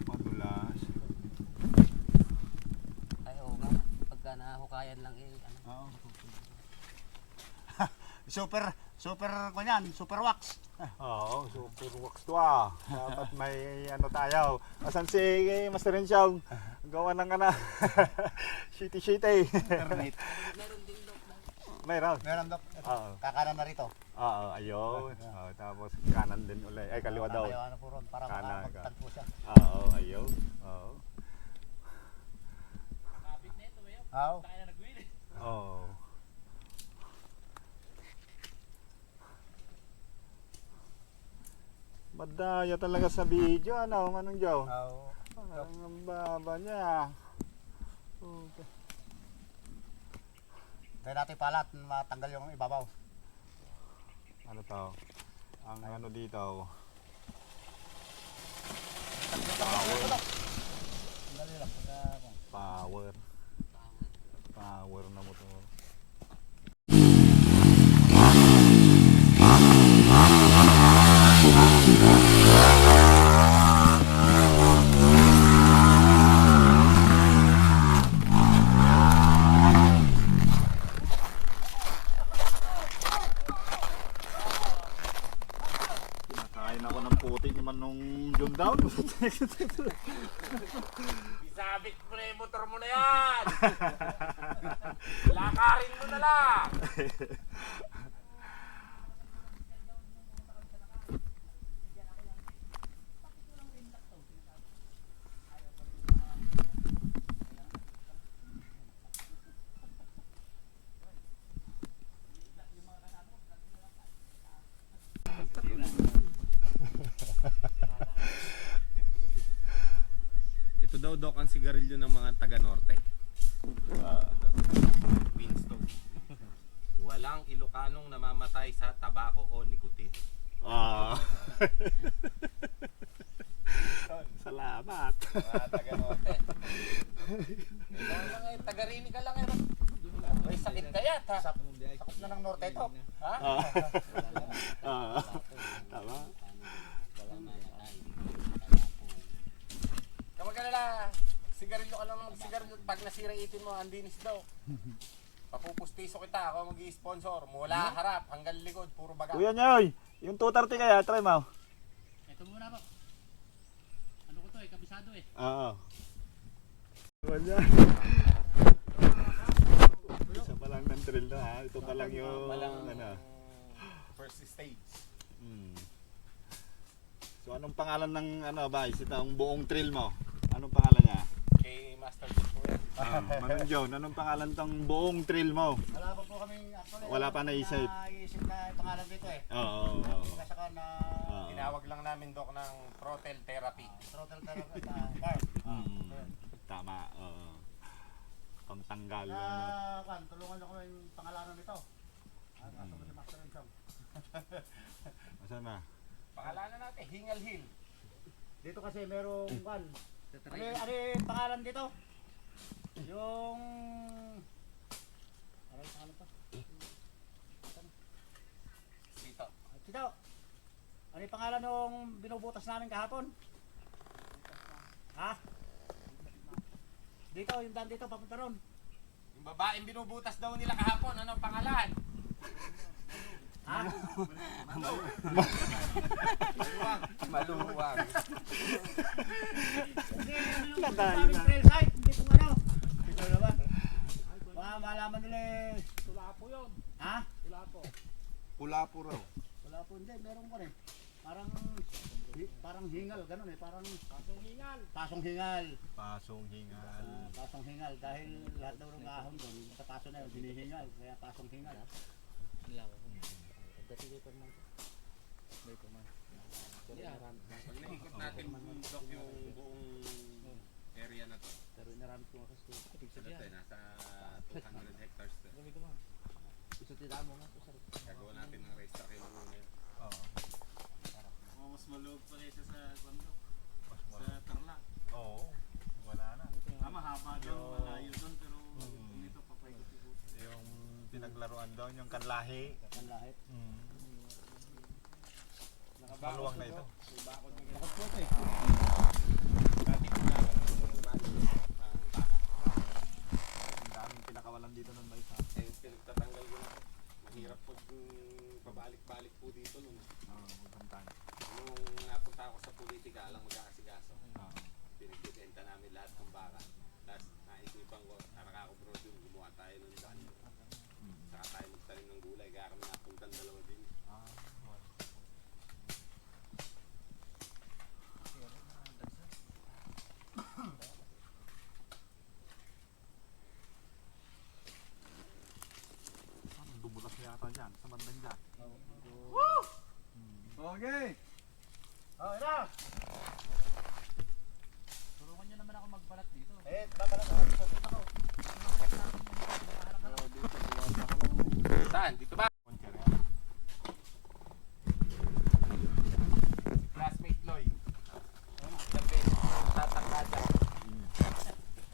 Madulas. Ay, oo nga. Pagka nahukayan lang Super kanyan, super wax. Oo, super works to Dapat may tayo. Asan si Master Insyong? Gawa ng shitty. Internet. Mayroon. Meron Dok. Oo. Kakanan na rito. Ayun. Tapos kanan din ulit. Ay, kaliwa daw. Tayo po ron para Kanan. magtagpo siya. Ayun. Oo. Madaya talaga sa video, Manong Joe? Parang ang baba niya. Okay. Kaya natin palat, matanggal yung ibabaw. Ano to? Ang dito. Power na motor. Kinakain ako ng puti ni Manong John Down. Isabit mo na yung motor mo na yan! Lakarin mo na lang! Ito daw Dok ang sigarilyo ng mga taga-norte. Winston. Walang Ilocanong namamatay sa tabako o nikotin. Salamat. Taga-norte. Taga-rini ka lang may sakit kaya ha? Sakop na ng norte ito. Ha? Tama. Kamag-alala, sigarilyo ka lang magsigarilyo. Pag nasira itin mo, andinis daw. Papupustiso kita, ako mag-i-sponsor. Mula harap hanggang likod, puro baga. Kuya Nyoy, yung 230 kaya, try mo. Ito muna po. Ano ko to kabisado Oo. Wala. Isa pa lang ng drill na Ito pa lang yung First stage. So anong pangalan ng Vice? Ito ang buong trail mo. Anong pangalan niya? Kay Master John po yan. Manong John, anong pangalan tong buong trail mo? Wala pa po kami actually. Wala pa naisip. Naisip na yung pangalan dito Oo. Kasi na Tinawag lang namin Dok ng throttle therapy. Throttle therapy sa guard. Tama, oo. Pangtanggal. Kan, tulungan niyo ko yung pangalanan nito. Aso ko si Master Enchong. Asan na? Pangalanan natin, Hingal Hill. Dito kasi merong kan. Ano yung pangalan dito? Yung... Ano pa? Dito. Dito. Ano yung pangalan nung binubutas namin kahapon? Ha? Dito, yung daan dito, papunta ron. Yung babaeng binubutas daw nila kahapon, ano ang pangalan? Ha? Maluwag. Hindi, yung daming trail site, hindi kung ano. Ito naman. Baka malaman nila eh. Tula po yun. Ha? Tula po. Pula po raw. Wala po, hindi, meron ko eh. Parang hingal, ganun eh, parang Kasong hingal. pasong hingal. Pasong hingal. Pasong hingal, dahil lahat daw ng ahon doon, sa paso na yun, hinihingal, kaya pasong hingal ha. Dati dito man. Dito man. Pag naikot natin Dok yung buong area na to. Pero narami ko kasi. Ano to eh, nasa 200 hectares to. Dami ko man. Isa tila mo nga. Gagawa natin ng racetrack yung muna yun. Oo. Mas maluwag pala isa sa Kwando. Sa Tarlac. Oo. Wala na. Mahaba daw, malayo doon, pero dito papaikot-ikot. Yung pinaglaruan doon, yung kanlahi. Ang lahit. Maluwang na ito. Bakit po ito eh? Ang daming pinakawalan dito ng may isa. Eh, pinagtatanggal ko na. Mahirap pag pabalik-balik po dito nung Magbantan. nung napunta ako sa politika, alang magkakasigaso. Oo. Pinagbibenta namin lahat ng baka. Tapos naisipan ko, tarak ako bro dun, gumawa tayo ng daan. Saka tayo magtanim ng gulay, kaya kami napuntan dalawa din. Dumulas na yata dyan, sa bandang dyan. Okay! Oh, ina! Tulungan nyo naman ako magbalat dito. Eh, babala na ako sa dito ko. Saan? Dito ba? Classmate Loy. Ilang beses tatangga dyan.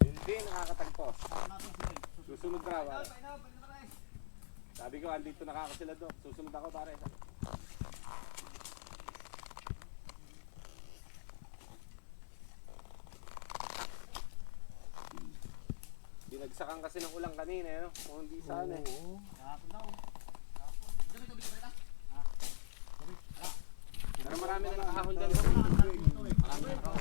Hindi nakakatagpo. Susunod raw. Sabi ko, andito na ako sila Dok. Susunod ako pare. Binagsakan kasi ng ulang kanina, no? Kung hindi sana eh. Kahapon daw. Pero marami na nakahahon dyan. No? Marami na.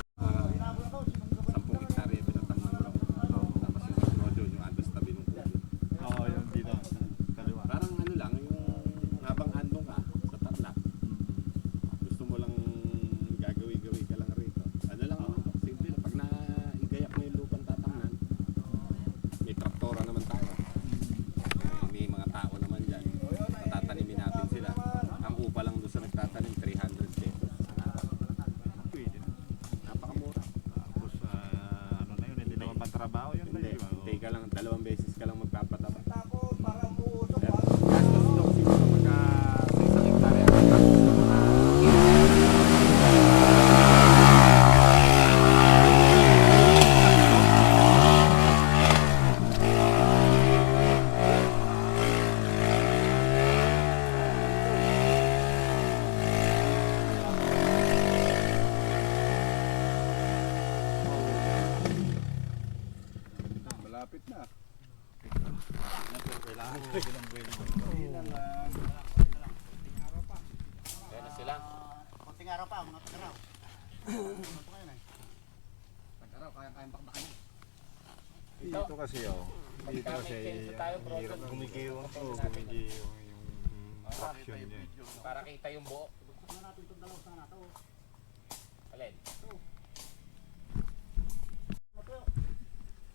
10 hektarya pinatanggal lang. Tapos yung sunod yun, yung andos tabi ng pulo. Oo, yung dito. Kaliwa. Parang ano lang, yung habang andong ka sa Tarlac. Gusto mo lang gagawi-gawi ka lang rito. Ano lang, simple lang. Pag naigayak mo yung lupang tatamnan, may traktora naman tayo. May mga tao naman dyan. Patatanimin natin sila. Ang upa lang doon sa nagtatanim, 300 pesos. Pwede na. Napakamura. Tapos, ano na yun, hindi naman pantrabaho yun. Hindi, di ba? take ka lang, 2 beses ka lang magpapataba. Pero, gastos daw siguro magka sa isang hektarya. Malapit na. Kailangan ko ng buhay mo. Kaya na sila. Konting araw pa, mga pag-araw. Ano pa kayo na eh? Pag-araw, kaya-kayang bakbakan yun. Dito kasi dito kasi Pagka-may tayo, bro, hirap doon. gumigiwang to, gumigiwang yung traction niya. Para kita yung buo. Gusto na natin itong dalawa sa nato. Alin?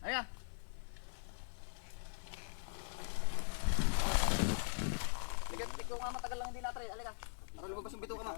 Ayan! Ligat-lig ko nga matagal lang hindi natrail. Alika. Para lumabas yung bito ka ma.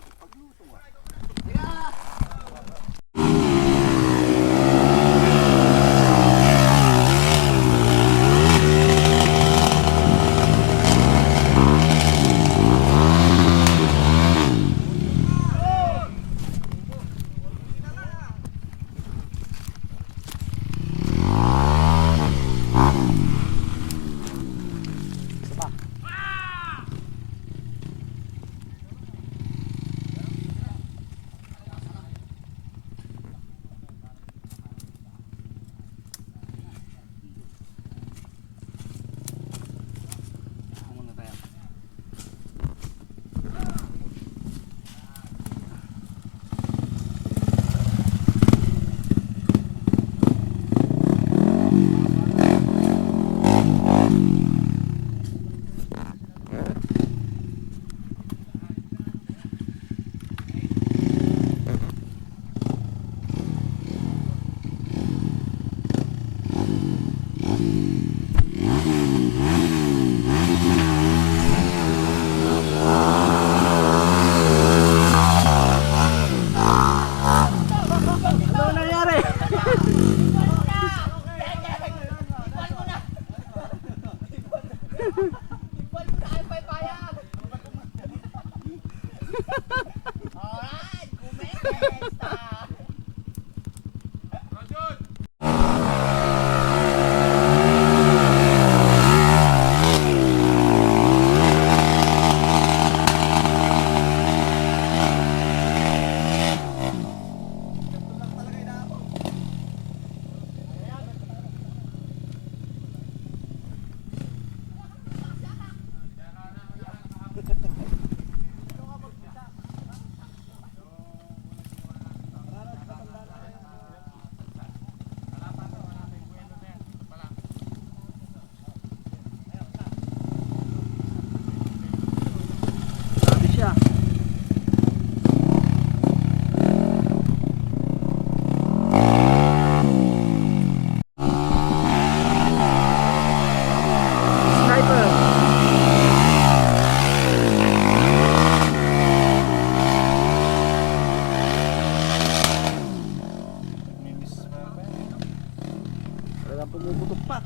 Pumuputok pa.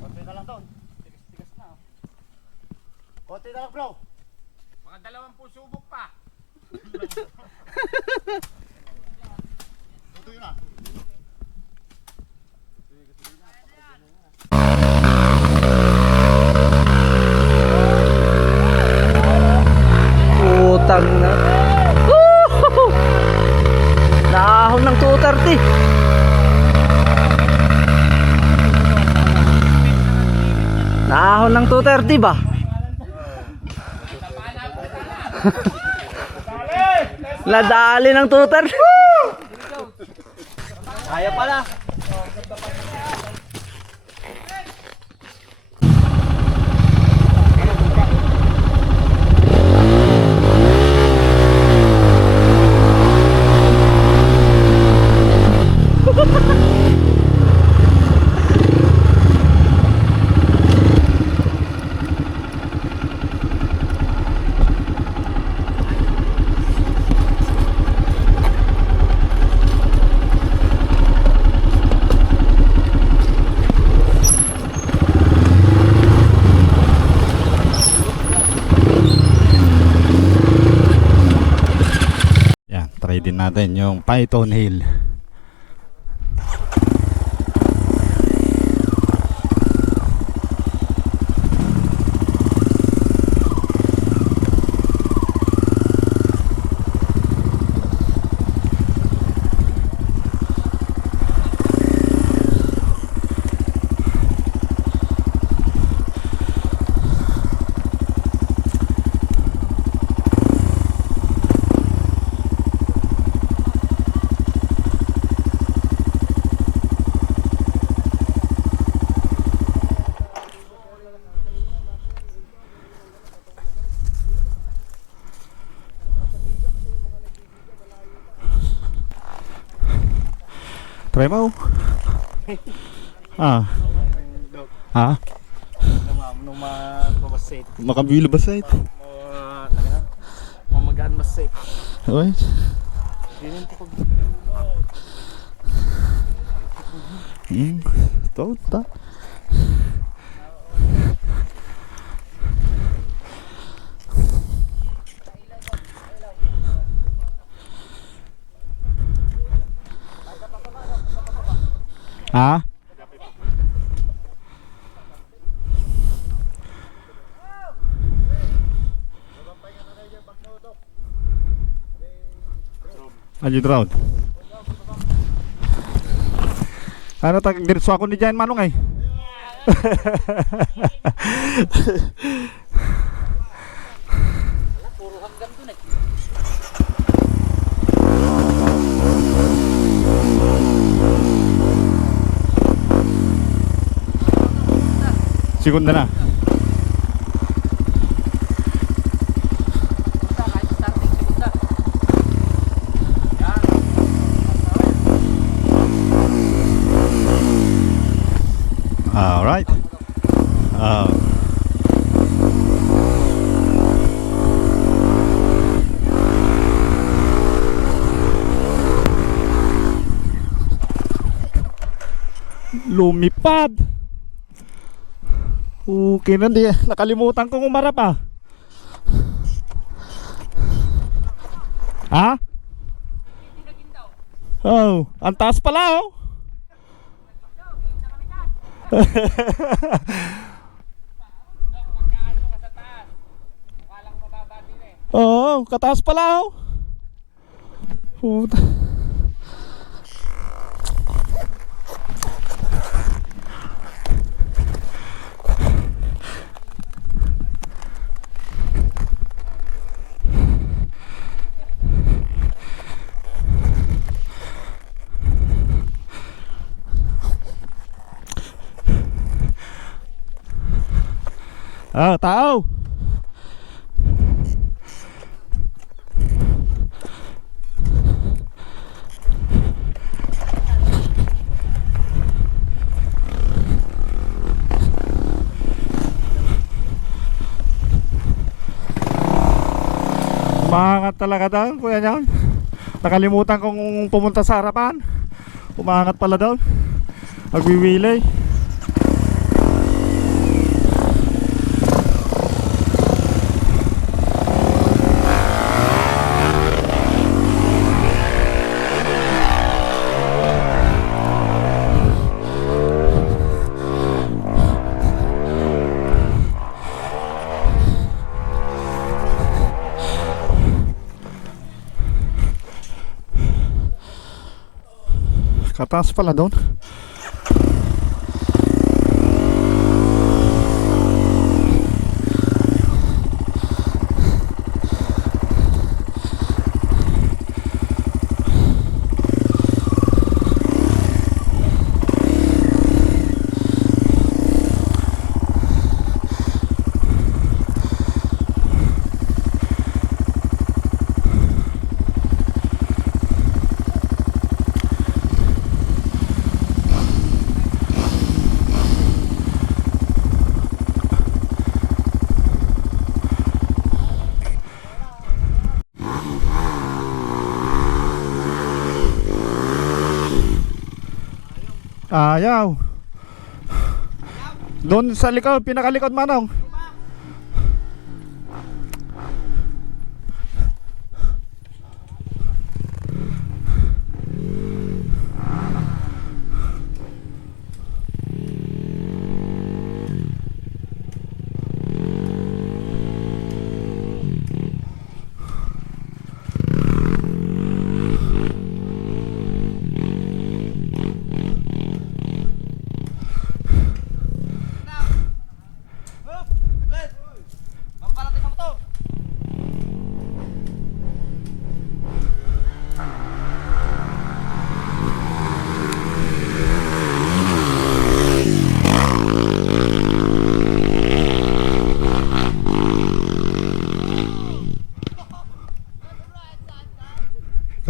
Konti na lang doon. Tigas na. Konti na lang bro. Mga 20 subok pa. Tutuyo na. Putang na. Naahon ng 230. Naahon ng 230 ba? Nadali ng 230. Kaya pala. Try din natin yung Python Hill. Try mo. Ah. Ha? Nung makabasit. Makabilo ba site? Mamagat. Saan mas safe? Uy. Ganyan ko pag... Ito. Ha? Ayun road. Ano tag diretso ako ni Jan Manong ay. Puro hanggang dun eh. Segunda na. Basta kahit starting segunda. Yan. All right. Lumipad. Okay na di. Nakalimutan kong umarap ah. Ha? Oh, ang taas pala oh. Oo, kataas pala oh. Puta. Ah, tao. Umangat talaga daw, kuya niya. Nakalimutan kong pumunta sa harapan. Umangat pala daw. Magwiwilay. Kataas pala doon. Ayaw. Doon sa likod, pinakalikod Manong.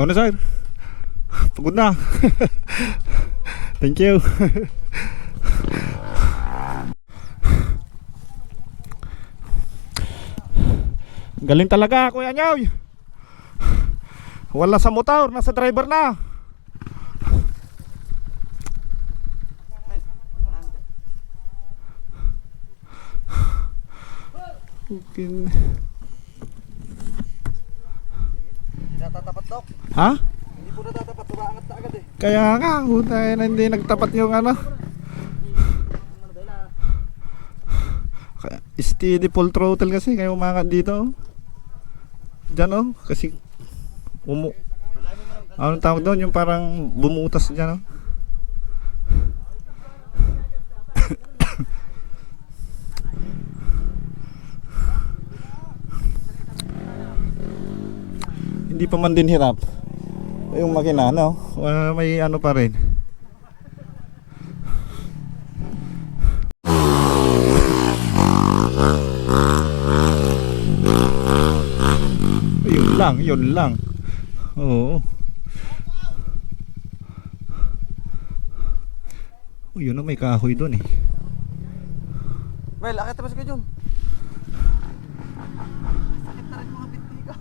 Ikaw na sir. Pagod na. Thank you. Galing talaga Kuya Nyoy. Wala sa motor, nasa driver na. Okay. Hindi natatapat, Dok. Ha? Hindi po natatapat. Umaangat na agad eh. Kaya nga, hutay na hindi nagtapat yung ano. Kaya, steady full throttle kasi kaya umangat dito. Diyan oh, kasi anong tawag doon, yung parang bumutas dyan oh. Hindi pa man din hirap yung makina, no? May ano pa rin. Yun lang. Oo. Oh, yun na, may kahoy doon eh. Well, akit tapos ka dyan. Sakit na rin mga binti ka.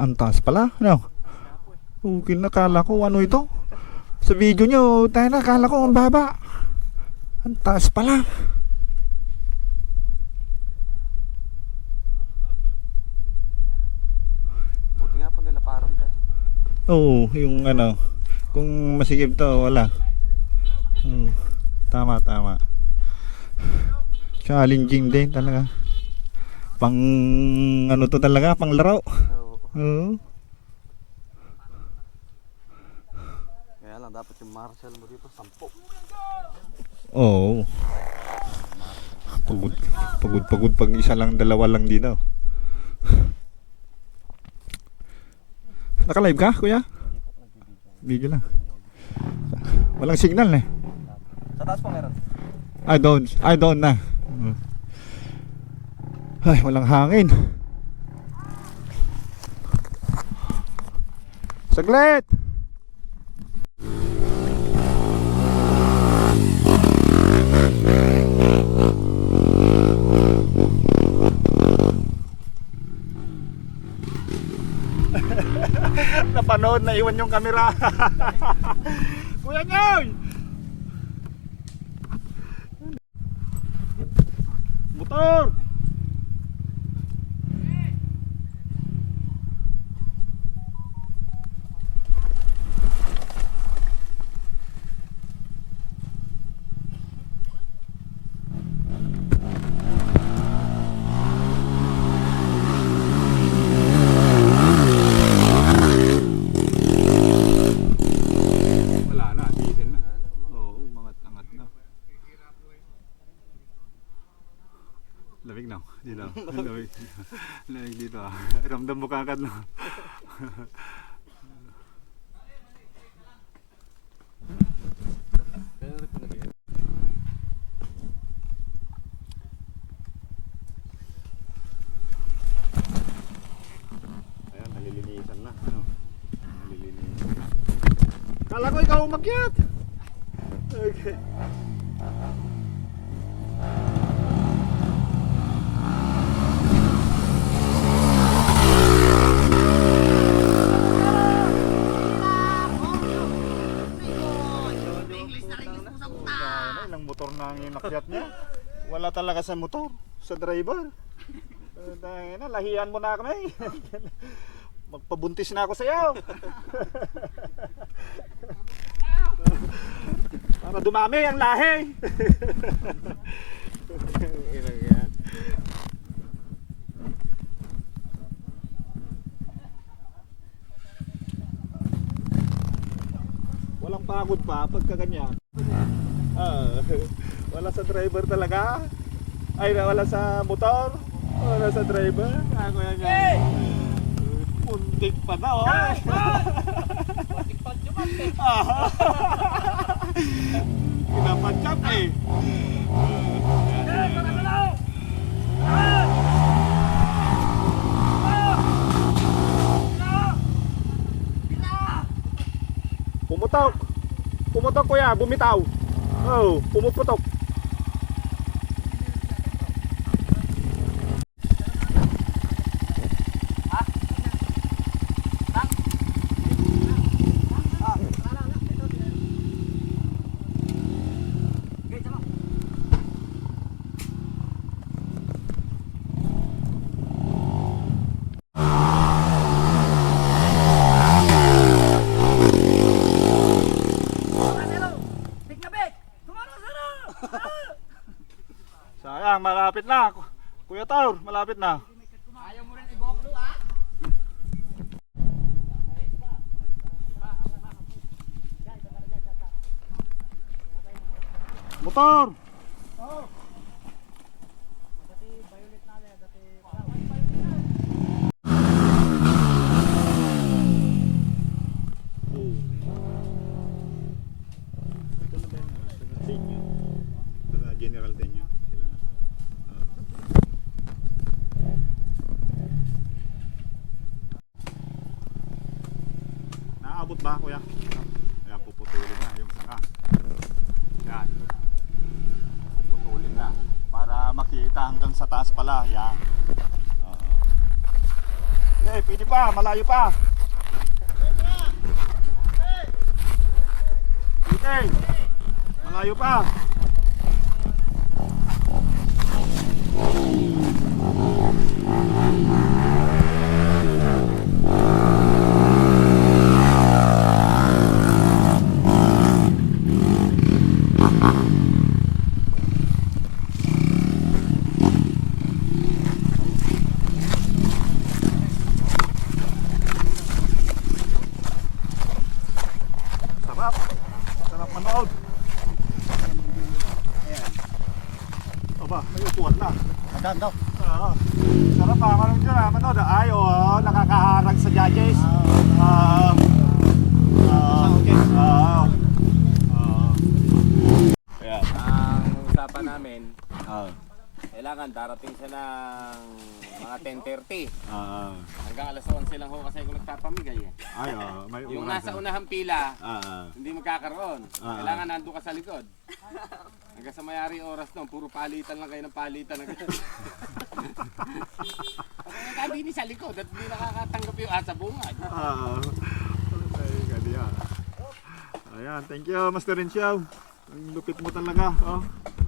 Ang taas pala, no? Okay, nakala ko ano ito? Sa video nyo, tayo nakala ko ang baba. Ang taas pala. Buti nga po nila parang tayo. Oo, yung ano, kung masikip to, wala. Tama. Challenging din talaga. Pang ano to talaga, pang laro. Oo. Kaya lang, dapat yung marshal mo dito, 10. Oo. Pagod pag isa lang, dalawa lang dito. Naka-live ka, kuya? Video lang. Walang signal eh. Sa taas pa meron. I don't na. Ay, walang hangin. Saglit. Napanood na iwan yung kamera. Kuya Nyoy! Motor! Wala na, diesel na. Oo, angat na. Lamig na dito. Lamig dito. Ramdam mo kagad no. Ayan, nalilinisan na. Nalilinisan. Kala ko ikaw umakyat. Okay. Ilang motor na ang inakyat niya. Wala talaga sa motor, sa driver. Lahian mo na kami. Magpabuntis na ako sa iyo. Para dumami ang lahi. Walang pagod pa pagka ganyan. Wala sa driver talaga. Ay, wala sa motor. Wala sa driver. Ako yan yan. Puntik pa na oh. Pinapadjap eh. Pumutok. Pumutok kuya, bumitaw. Oh, pumuputok. Sayang, malapit na. Kuya Taur, malapit na. Ayaw mo rin i-boklo ah. Motor! General Tenyo. Naaabot ba kuya? Ayan, puputulin na yung saka. Yan. Puputulin na. Para makita hanggang sa taas pala. Yan. Okay, pwede pa. Malayo pa. Okay. Malayo pa. Sarap. Sarap manood. Aba, may upuan na. Madam daw. Sarap pa. Marang dyan manood. Ay, oh, nakakaharag sa judges. Ayan. Ang usapan namin, Ah, kailangan darating siya ng mga 10:30. ah, Hanggang alas 11 lang ho kasi ako nagpapamigay eh. ay, may Yung oras nasa na. unahang pila, Ah, hindi magkakaroon. Ah. Kailangan nandun ka sa likod. Hanggang sa mayari oras doon, puro palitan lang kayo ng palitan. Kasi hindi sa likod at hindi nakakatanggap yung asa bungad. ay, kadiya. Ayan, thank you, Master Rinsiaw. Ang lupit mo talaga. Oh,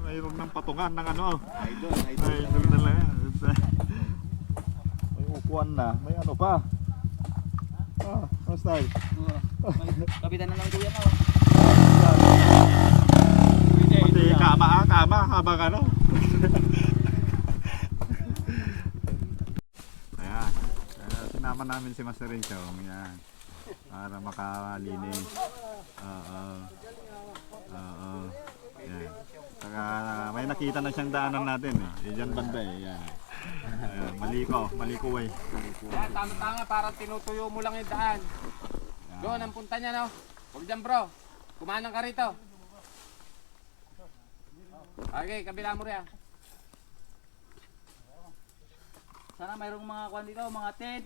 mayroon ng patungan ng ano. Idol, Ay, idol talaga. May upuan na. May ano pa. Kamusta? Kapitan na lang kuya ka. Pati kama habang ano. Ayan. Sinama namin si Master Rinsiaw. Ayan. Para makalinis. Ayan. Saka may nakita na siyang daanan natin eh. Diyan banda eh. Ayan. Ayan. Maliko eh. Yan, tama-tama, parang tinutuyo mo lang yung daan. Doon, ang punta niya, no? Huwag dyan, bro. Kumanang ka rito. Okay, kabila mo rin. Sana mayroong mga kwan dito, mga tent.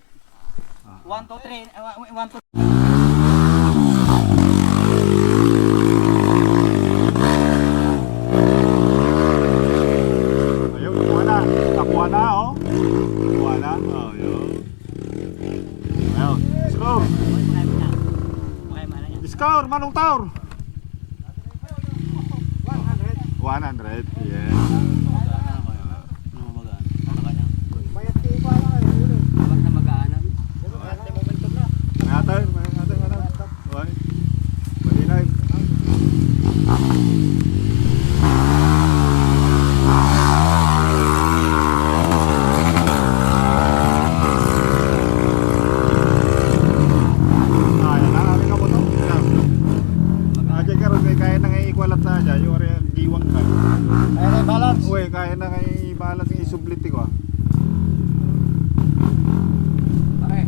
1, 2, 3. 1, 2, Ayun, kuha na. Nakuha na, oh. Kuha na. Oh, yun. Ayun. Score. Score, Manong Taur. 100. Yes. Bakit na mag-aanam? Natin. Okay. Malinay. Ayan na, amin ako to. Aja karon kay kaya na ngay ikualat sa aja, yung area giwang ka. Ayan ay balance. Uy, kaya na ngay balance ng isublit ko. Okay.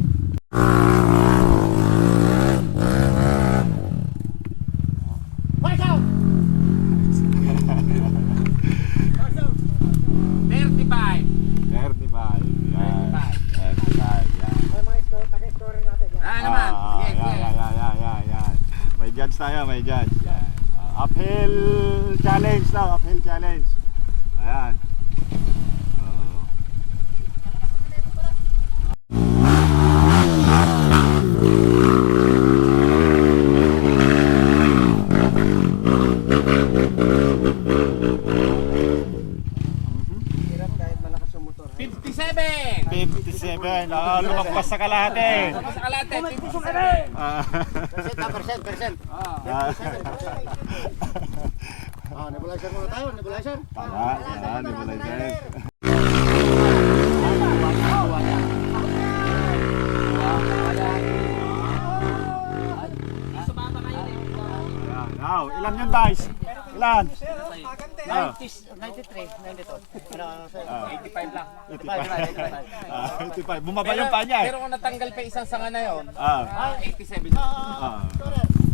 Watch out! 35. 35. Yan. 35. Yan. May mga taga-story natin. Ah, naman. Sige, sige. Yan. May judge tayo, may judge. Yan. Uphill challenge daw, uphill challenge. Ayan. Oh. Hirap kahit malakas yung motor. 57! 57. Lumagpas sa kalahati. Sa kalate, 57! Ah. Percent. Nebulizer muna tayo, nebulizer. Nebulizer. Now, ilan yun guys? Ilan? 93, 92. Ano, 85 lang. 85. Bumaba yung pa niya eh. Pero kung natanggal pa isang sanga na yun, 87. Ah.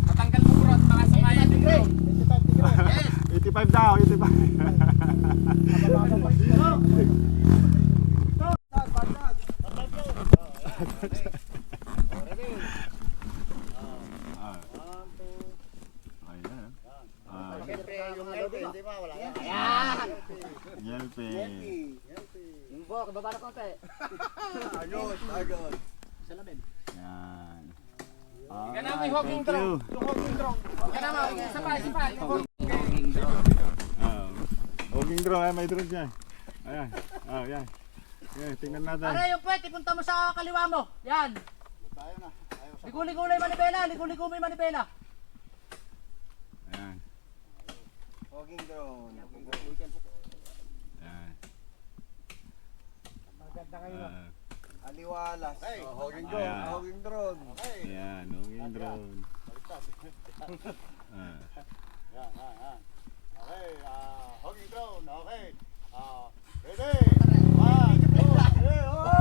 Natanggal mo bro at baka sumayan din bro. 85 daw, 85. Ayan. Siyempre, yung LP, hindi ba? Wala yan. Yelpe. Yung bok, baba na konti. Ayos. Salamin. Yan. Ika na may hogging drone. Ika na mo, isa pa. Hogging drone, may drone dyan. Ayan. Yan. Okay, tingnan natin. Pare, yung pwede, punta mo sa kaliwa mo. Yan. Ligo-ligo na yung manibela. Ligo-ligo mo yung manibela. Ayan. Hogging drone. Yan. Maganda kayo. Aliwalas. Hogging Ayan. Hogging drone. Ayan, hogging drone. Okay, hogging drone. Okay. Ready? 1, 2, 3.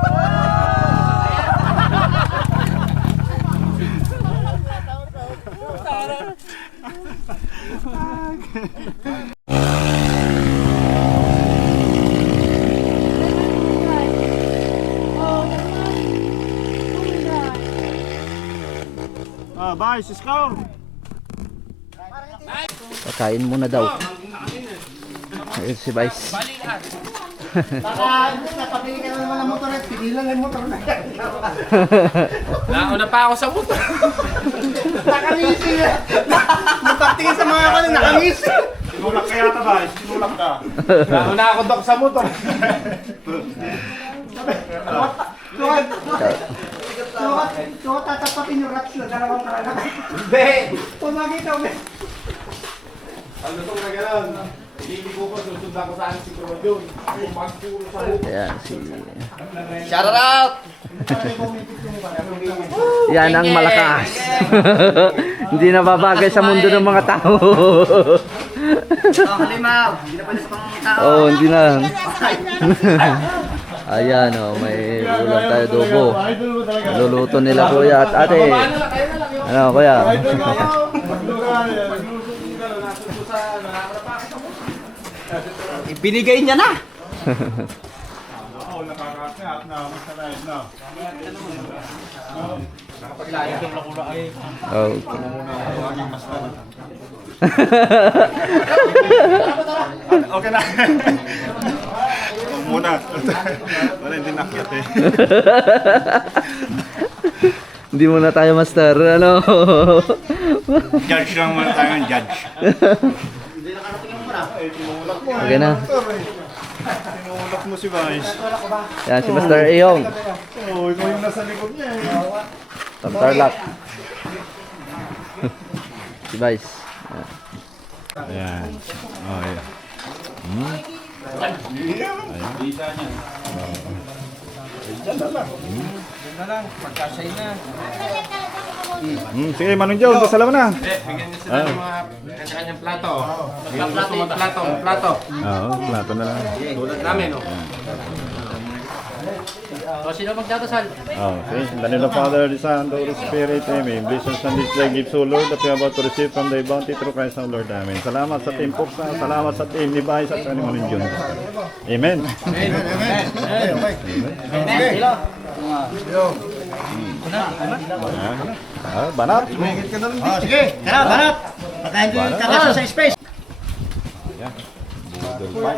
Vice, score! Pakain muna daw. Ayun si Vice. Baka, napapili ka naman ng motor. Pigilan yung motor na yan. Nauna pa ako sa motor. Nakangisi na. Napatingin sa mga kanin, nakangisi. Tinulak ka yata, Vice. Tinulak ka. Nauna ako dok sa motor. So, tatapatin yung rats na dalawang karana. Hindi. Pumagita mo. Ano itong na gano'n? Hindi ko po susundan ko saan si Bro Jun. Magpuro sa buko. Ayan si... Shout out! Yan ang malakas. Hindi nababagay sa mundo ng mga tao. Halimaw. Hindi na pwede sa pang tao. Oh, hindi na. Ayan oh, may ulam tayo adobo. Luluto nila kuya at ate. Ano kuya? Ibinigay niya na! Oo, nakakasya. Masalain na. Oh. Okay na. Muna. Wala, hindi nakyat eh. Hindi muna tayo master, ano? Judge lang muna tayo ng judge. Okay na. Tinulak mo si Vice. Yan si Master Eong. Oo, ikaw yung nasa likod niya eh. From Tarlac. Si Vice. Ayan. Oh, yeah. Sige, Manong Joe, kasalaman na. Bigyan niyo sila ng mga kanya-kanyang plato. Plato. Oo, plato na lang. Tulad namin, no? O, sino magdadasal? Okay, in the name of the Father, the Son, the Holy Spirit, Amen. Blessings and this day gives, O Lord, that we are about to receive from thy bounty through Christ our Lord, Amen. Salamat sa team Puksa, salamat sa team ni Vice at sa ni Manong John. Amen. Banat. Sige, tara, banat. Baka hindi kakasya sa space. Ayan. Budol pa.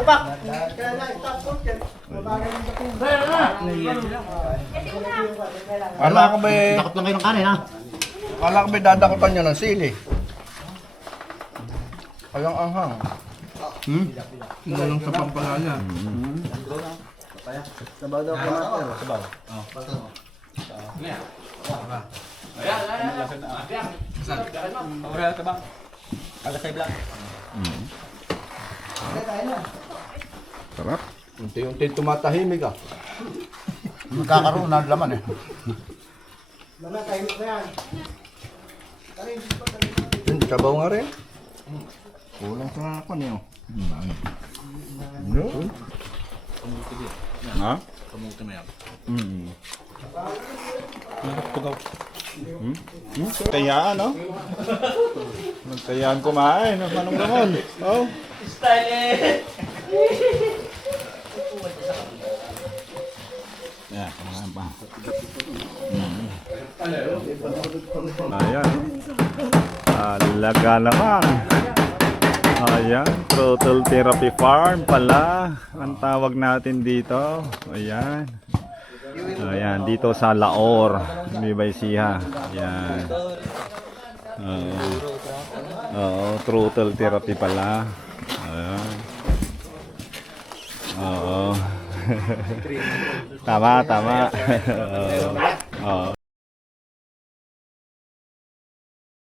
Upak. Kala ko ba Takot lang kayo ng kanin, ha? kala ko ba dadakutan niya ng sili? Kayang anghang. Ano lang sa pampalaya. Sarap. Unti-unti tumatahimik ah. Magkakaroon na laman, eh. Yun, sabaw nga rin. Kulang sa ako niyo. Ha? Kamuti na yan. Kayaan, no? Nagkayaan kumain. Anong naman? Oh. Yan, kumain pa. Ayan. Alaga naman. Ayan, Throttle Therapy Farm pala ang tawag natin dito. Ayan. Ayan, dito sa Laor, Nueva Ecija. Ayan. Oo, Throttle Therapy pala. Ayan. Oo. Tama. Oo.